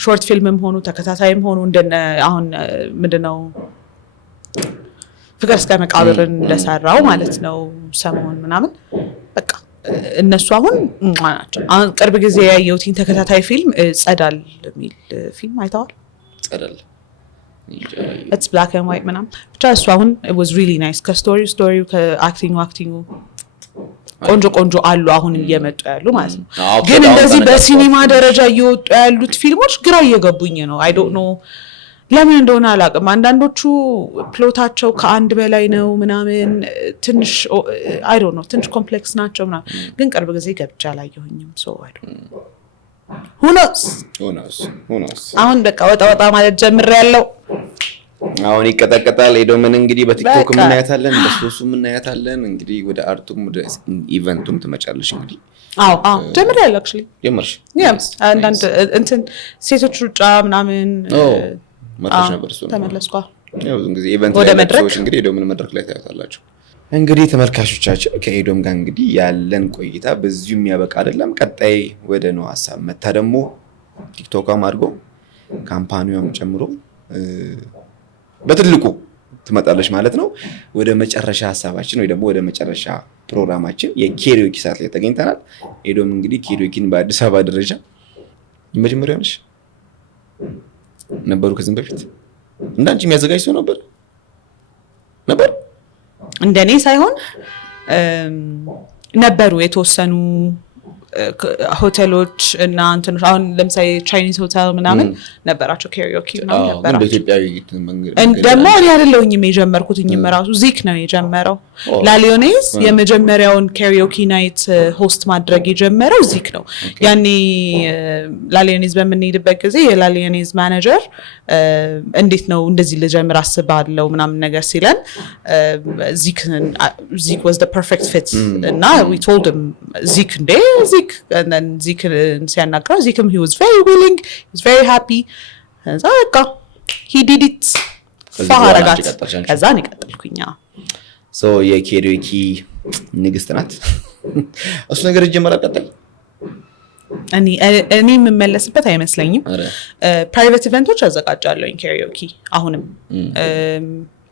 ሾርት ፊልምም ሆኑ ተከታታይም ሆኑ እንደነ አሁን ምንድነው ፍቅር እስከ መቃብርን ለሰራው ማለት ነው ሰሞን ምናምን በቃ እነሱ አሁን ናቸው አሁን ቅርብ ጊዜ ያየሁት ተከታታይ ፊልም ጸዳል የሚል ፊልም አይተዋል ጸዳል it's black and white ምናምን ብቻ እሱ አሁን it was really nice ከስቶሪው ከአክቲንጉ ቆንጆ አሉ አሁን እየመጡ ያሉ ማለት ነው ግን እንደዚህ በሲኒማ ደረጃ እየወጡ ያሉት ፊልሞች ግራ እየገቡኝ ነው I don't know ለምን እንደሆነ አላውቅም አንዳንዶቹ ፕሎታቸው ከአንድ በላይ ነው ምናምን ትንሽ I don't know ትንሽ ኮምፕሌክስ ናቸው ምናምን ግን ቅርብ ጊዜ ገብቻ አላየሁኝም so I don't know who knows አሁን በቃ ወጣ ማለት ጀምሬያለሁ አሁን ይቀጠቀጣል። ኤዶምን እንግዲህ በቲክቶክ እናያታለን፣ በሶሱ እናያታለን። እንግዲህ ወደ አርቱም ወደ ኢቨንቱም ትመጫለሽ እንግዲህ። አዎ ጀምሬያለሁ። አክቹሊ ጀመርሽ? አንዳንድ እንትን ሴቶች ሩጫ ምናምን መጥተሽ ነበር? እሱ ተመለስኩ። ያው ብዙ ጊዜ ኢቨንት ላይ ሰዎች እንግዲህ ኤዶምን መድረክ ላይ ታያታላችሁ። እንግዲህ ተመልካቾቻችን ከኤዶም ጋር እንግዲህ ያለን ቆይታ በዚሁ የሚያበቃ አይደለም። ቀጣይ ወደ ነው ሀሳብ መታ ደግሞ ቲክቶክም አድርጎ ካምፓኒውም ጨምሮ በትልቁ ትመጣለች ማለት ነው። ወደ መጨረሻ ሀሳባችን ወይ ደግሞ ወደ መጨረሻ ፕሮግራማችን የኬሪዮኪ ሰዓት ላይ ተገኝተናል። ኤዶም እንግዲህ ኬሪዮኪን በአዲስ አበባ ደረጃ የመጀመሪያ ነሽ ነበሩ? ከዚህም በፊት እንዳንቺ የሚያዘጋጅ ሰው ነበር? እንደኔ ሳይሆን ነበሩ የተወሰኑ ሆቴሎች እና እንትኖች። አሁን ለምሳሌ ቻይኒዝ ሆቴል ምናምን ነበራቸው ካሪዮኪ ምናምን ነበራቸው። በኢትዮጵያዊ ደግሞ እኔ አይደለሁኝም የጀመርኩትኝም ራሱ ዚክ ነው የጀመረው። ላሊዮኔዝ የመጀመሪያውን ካሪዮኪ ናይት ሆስት ማድረግ የጀመረው ዚክ ነው። ያኔ ላሊዮኔዝ በምንሄድበት ጊዜ የላሊዮኔዝ ማኔጀር እንዴት ነው እንደዚህ ልጀምር አስባለሁ ምናምን ነገር ሲለን ዚክ was the perfect fit እና we told him ዚክ እንደ ዚክ and then ዚክ ሲያናግረው ዚክም he was very willing, he was very happy and so he did it ፈራጋት ከዛ ነው ቀጠልኩኝ። ሶ የኬሪዮኪ ንግስት ናት። እሱ ነገር ይጀምራል። ቀጠል እኔ የምመለስበት አይመስለኝም። ፕራይቬት ኢቨንቶች አዘጋጃለሁ ካሪዮኪ አሁንም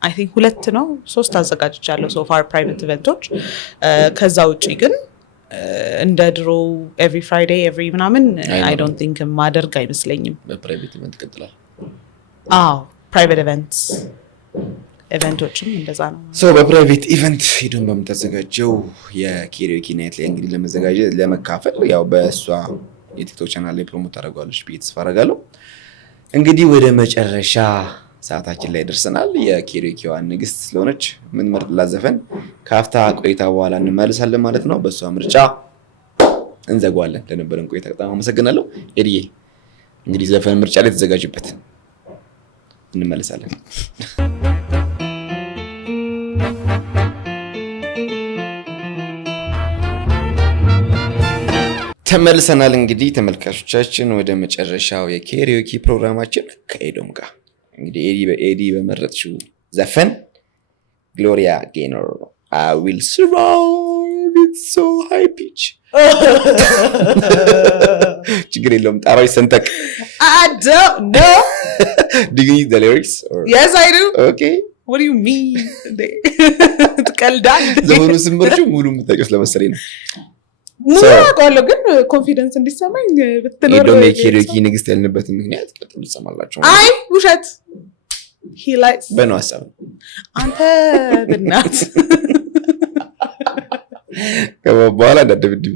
I think 2 ነው 3 አዘጋጅቻለሁ so far ፕራይቬት ኢቨንቶች። ከዛ ውጪ ግን እንደ ድሮ every Friday every ምናምን I don't think ማደርግ አይመስለኝም። በፕራይቬት ኢቨንት ይቀጥላል። ፕራይቬት ኢቨንቶችም እንደዛ ነው። ሶ በፕራይቬት ኢቨንት ሄዶን በምታዘጋጀው የኬሪዮኪ ናይት ላይ እንግዲህ ለመዘጋጀት ለመካፈል ያው በእሷ የቲክቶክ ቻናል ላይ ፕሮሞት ታደርጋለች ብዬ ተስፋ አደርጋለሁ። እንግዲህ ወደ መጨረሻ ሰዓታችን ላይ ደርሰናል። የኬሪዮኪዋ ንግስት ስለሆነች ምን መርጥላት ዘፈን ካፍታ ቆይታ በኋላ እንመለሳለን ማለት ነው። በእሷ ምርጫ እንዘጋዋለን። ለነበረን ቆይታ በጣም አመሰግናለሁ። ኤዲዬ እንግዲህ ዘፈን ምርጫ ላይ ተዘጋጅበት፣ እንመለሳለን። ተመልሰናል። እንግዲህ ተመልካቾቻችን ወደ መጨረሻው የኬሪዮኪ ፕሮግራማችን ከኤዶም ጋር እንግዲህ ኤዲ በመረጥሽው ዘፈን ግሎሪያ ጌይኖር I will survive it's so high pitch ችግር የለውም ጣራው ይሰንጠቅ። I don't know. Do you need the lyrics? Or? Yes, I do. Okay. What do you mean? ትቀልዳለህ። ዘፈኑ ስምርጩ ሙሉ የምታውቂው ስለመሰለኝ ነው። ሙሉ አውቃለሁ ግን ኮንፊደንስ እንዲሰማኝ ብትኖር ኤዶም የኬሪዮኪ ንግስት ያልንበትን ምክንያት ቀጥሎ ትሰማላችሁ። አይ ውሸት በነው ሀሳብ አንተ ብናት በኋላ እንዳደብድብ።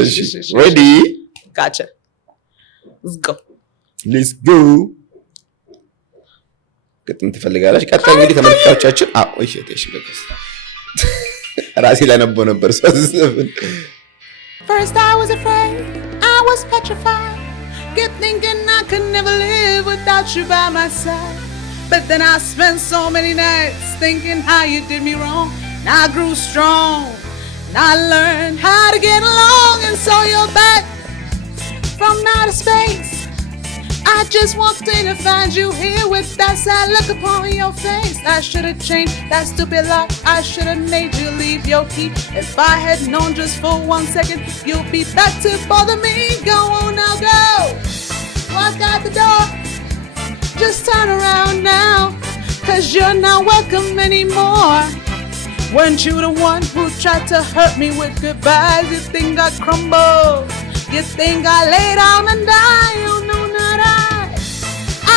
እሺ ሬዲ ጋቸ ሌትስ ጎ። ግጥም ትፈልጋለች። ቀጣይ እንግዲህ ተመልካቾቻችን እሺ በቃ ራሴ ላይ ነበር ሰዝብን። First I was afraid, I was petrified, kept thinking I could never live without you by my side. But then I spent so many nights thinking how you did me wrong. And I grew strong, and I learned how to get along. And so you're back from outer space. I just walked in to find you here with that sad look upon your face. I should have changed that stupid lock. I should have made you leave your key. If I had known just for 1 second you'll be back to bother me. Go on now, go. Walk out the door. Just turn around now, 'cause you're not welcome anymore. Weren't you the one who tried to hurt me with goodbyes? You think I crumble? You think I lay down and die? Oh no, not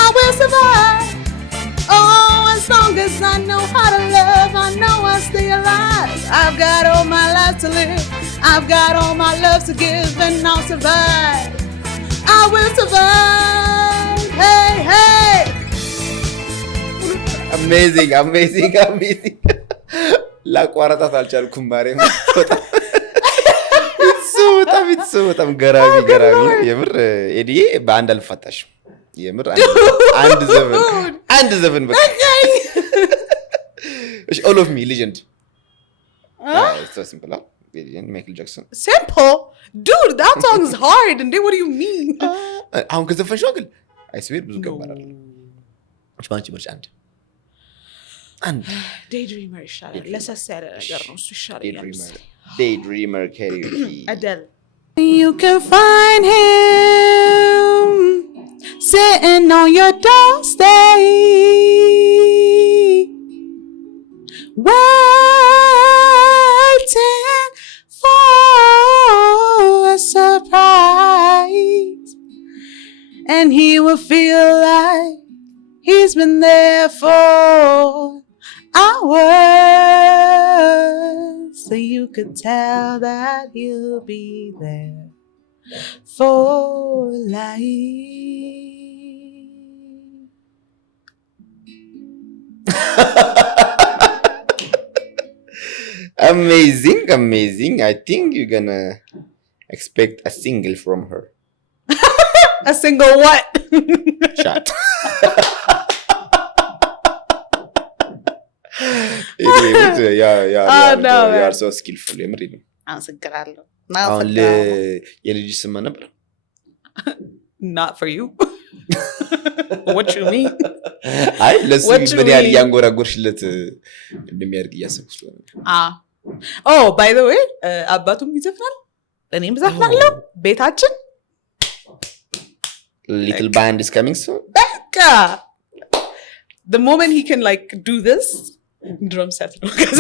I will survive. Oh, as long as I know how to love, I know I'll stay alive. I've got all my life to live, I've got all my love to give, and I'll survive. I will survive. Hey, hey. Amazing. ላቋረጣት አልቻልኩም። ማርያም በጣም ገራሚ የምር ኤዲዬ በአንድ አልፈታሽም። የምር አንድ ዘፈን በቃ እሺ all of me legend it's so simple legend Michael Jackson simple dude that song is hard and what do you mean አሁን ከዘፈንሽው ግን I swear ብዙ ገባራል ስማንቺ ምርጫ አንድ daydreamer ይሻላል ለሰስ ያለ ነገር ነው እሱ ይሻላል daydreamer karaoke Adele you can find him sitting on your doorstep waiting for a surprise and he will feel like he's been there for hours so you could tell that he'll be there for life. Amazing. I think you're gonna expect a single from her. A single what? Shot. You are so skillful. አመሰግናለሁ። አሁን የልጅ ስም ነበር? Not for you. What you mean? አይ ለሱ ምን ያህል ያንጎራጎርሽለት እንደሚያድግ እያሰብኩ ስለሆነ። Oh, by the way, አባቱም ይዘፍናል፣ እኔም ዘፍናለሁ። ቤታችን little band is coming soon. በቃ the moment he can like do this drum set ነው ከዛ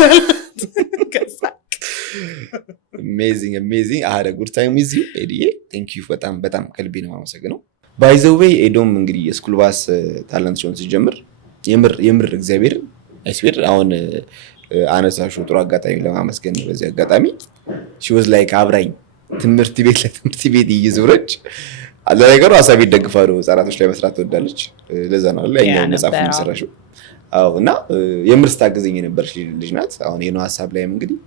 amazing I had a good time with you ኤዲዬ thank you በጣም ከልቤ ነው የማመሰግነው። by the way ኤዶም እንግዲህ የስኩል ባስ ታለንት ሾውን ሲጀምር የምር እግዚአብሔር I swear አሁን አነሳሽው ጥሩ አጋጣሚ ለማመስገን በዚህ አጋጣሚ she was like አብራኝ ትምህርት ቤት እየዞረች ለነገሩ ሀሳብ ይደግፋሉ ህጻናቶች ላይ መስራት ትወዳለች ለዛ ነው ለኛው መጽሐፍ የሚሰራሽው እና የምር ስታገዘኝ የነበረች ልጅ ናት። አሁን የኖ ሀሳብ ላይም እንግዲህ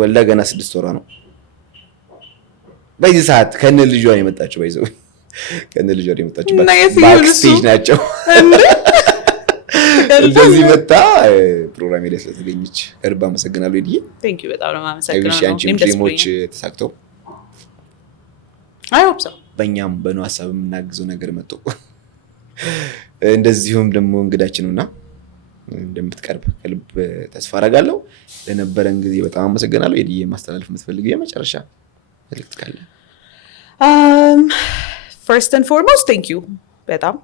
ወልዳ ገና 6 ወራ ነው በዚህ ሰዓት ከነ ልጇ የመጣችው ባይዘው ከነ ልጇ የመጣችው ባክስቴጅ ናቸው እንደዚህ መጣ ፕሮግራም ላይ ስለተገኘች ከልብ አመሰግናለሁ ኤዲዬ። Thank you በጣም ነው የማመሰግነው። እኔም ድሪሞች ተሳክተው I hope so በእኛም በኖ ሀሳብ የምናግዘው ነገር መጥቶ እንደዚሁም ደግሞ እንግዳችንና እንደምትቀርብ ከልብ ተስፋ አደርጋለሁ። ለነበረን ጊዜ በጣም አመሰግናለሁ። ኤዲዬ ማስተላለፍ የምትፈልጊው የመጨረሻ መልእክት ካለ? First and foremost thank you በጣም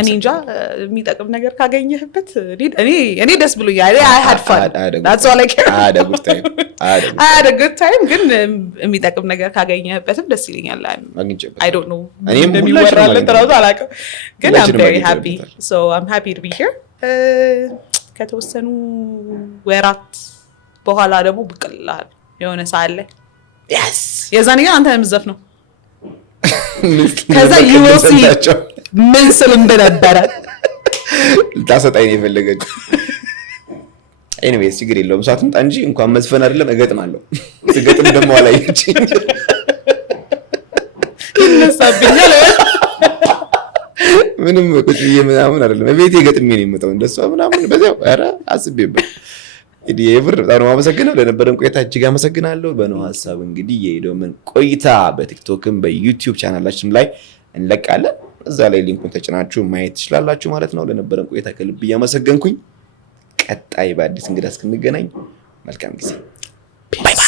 እኔ እንጃ የሚጠቅም ነገር ካገኘህበት እኔ ደስ ብሎኛል። I had fun. That's all I care. I had a good time. ግን የሚጠቅም ነገር ካገኘህበትም ደስ ይለኛል። I don't know. እኔም እንደሚወራለት ራሱ አላውቅም። ግን I'm very happy. So I'm happy to be here. ከተወሰኑ ወራት በኋላ ደግሞ ብቅ እልልሃለሁ የሆነ ሰዓት ላይ yes የዛኔ ግን አንተ የምትዘፍነው ከዛ you will see ምን ስል እንደነበረ ልታሰጣኝ ነው የፈለገችው። ኤኒዌይስ ችግር የለውም እሷ ትምጣ እንጂ እንኳን መዝፈን አይደለም እገጥማለሁ። ስገጥም ደግሞ አላየችኝ ይነሳብኛል። ምንም ቁጭ ብዬ ምናምን አይደለም ቤቴ ገጥሜ ነው የምመጣው እንደሷ ምናምን በዚያው ኧረ አስቤበት እንግዲህ የብር በጣም ነው የማመሰግነው። ለነበረን ቆይታ እጅግ አመሰግናለሁ። በኖ ሀሳብ እንግዲህ የኤዶምን ቆይታ በቲክቶክም በዩቲዩብ ቻናላችን ላይ እንለቃለን። እዛ ላይ ሊንኩን ተጭናችሁ ማየት ትችላላችሁ ማለት ነው። ለነበረን ቆይታ ከልብ እያመሰገንኩኝ ቀጣይ በአዲስ እንግዳ እስክንገናኝ መልካም ጊዜ ባይ ባይ።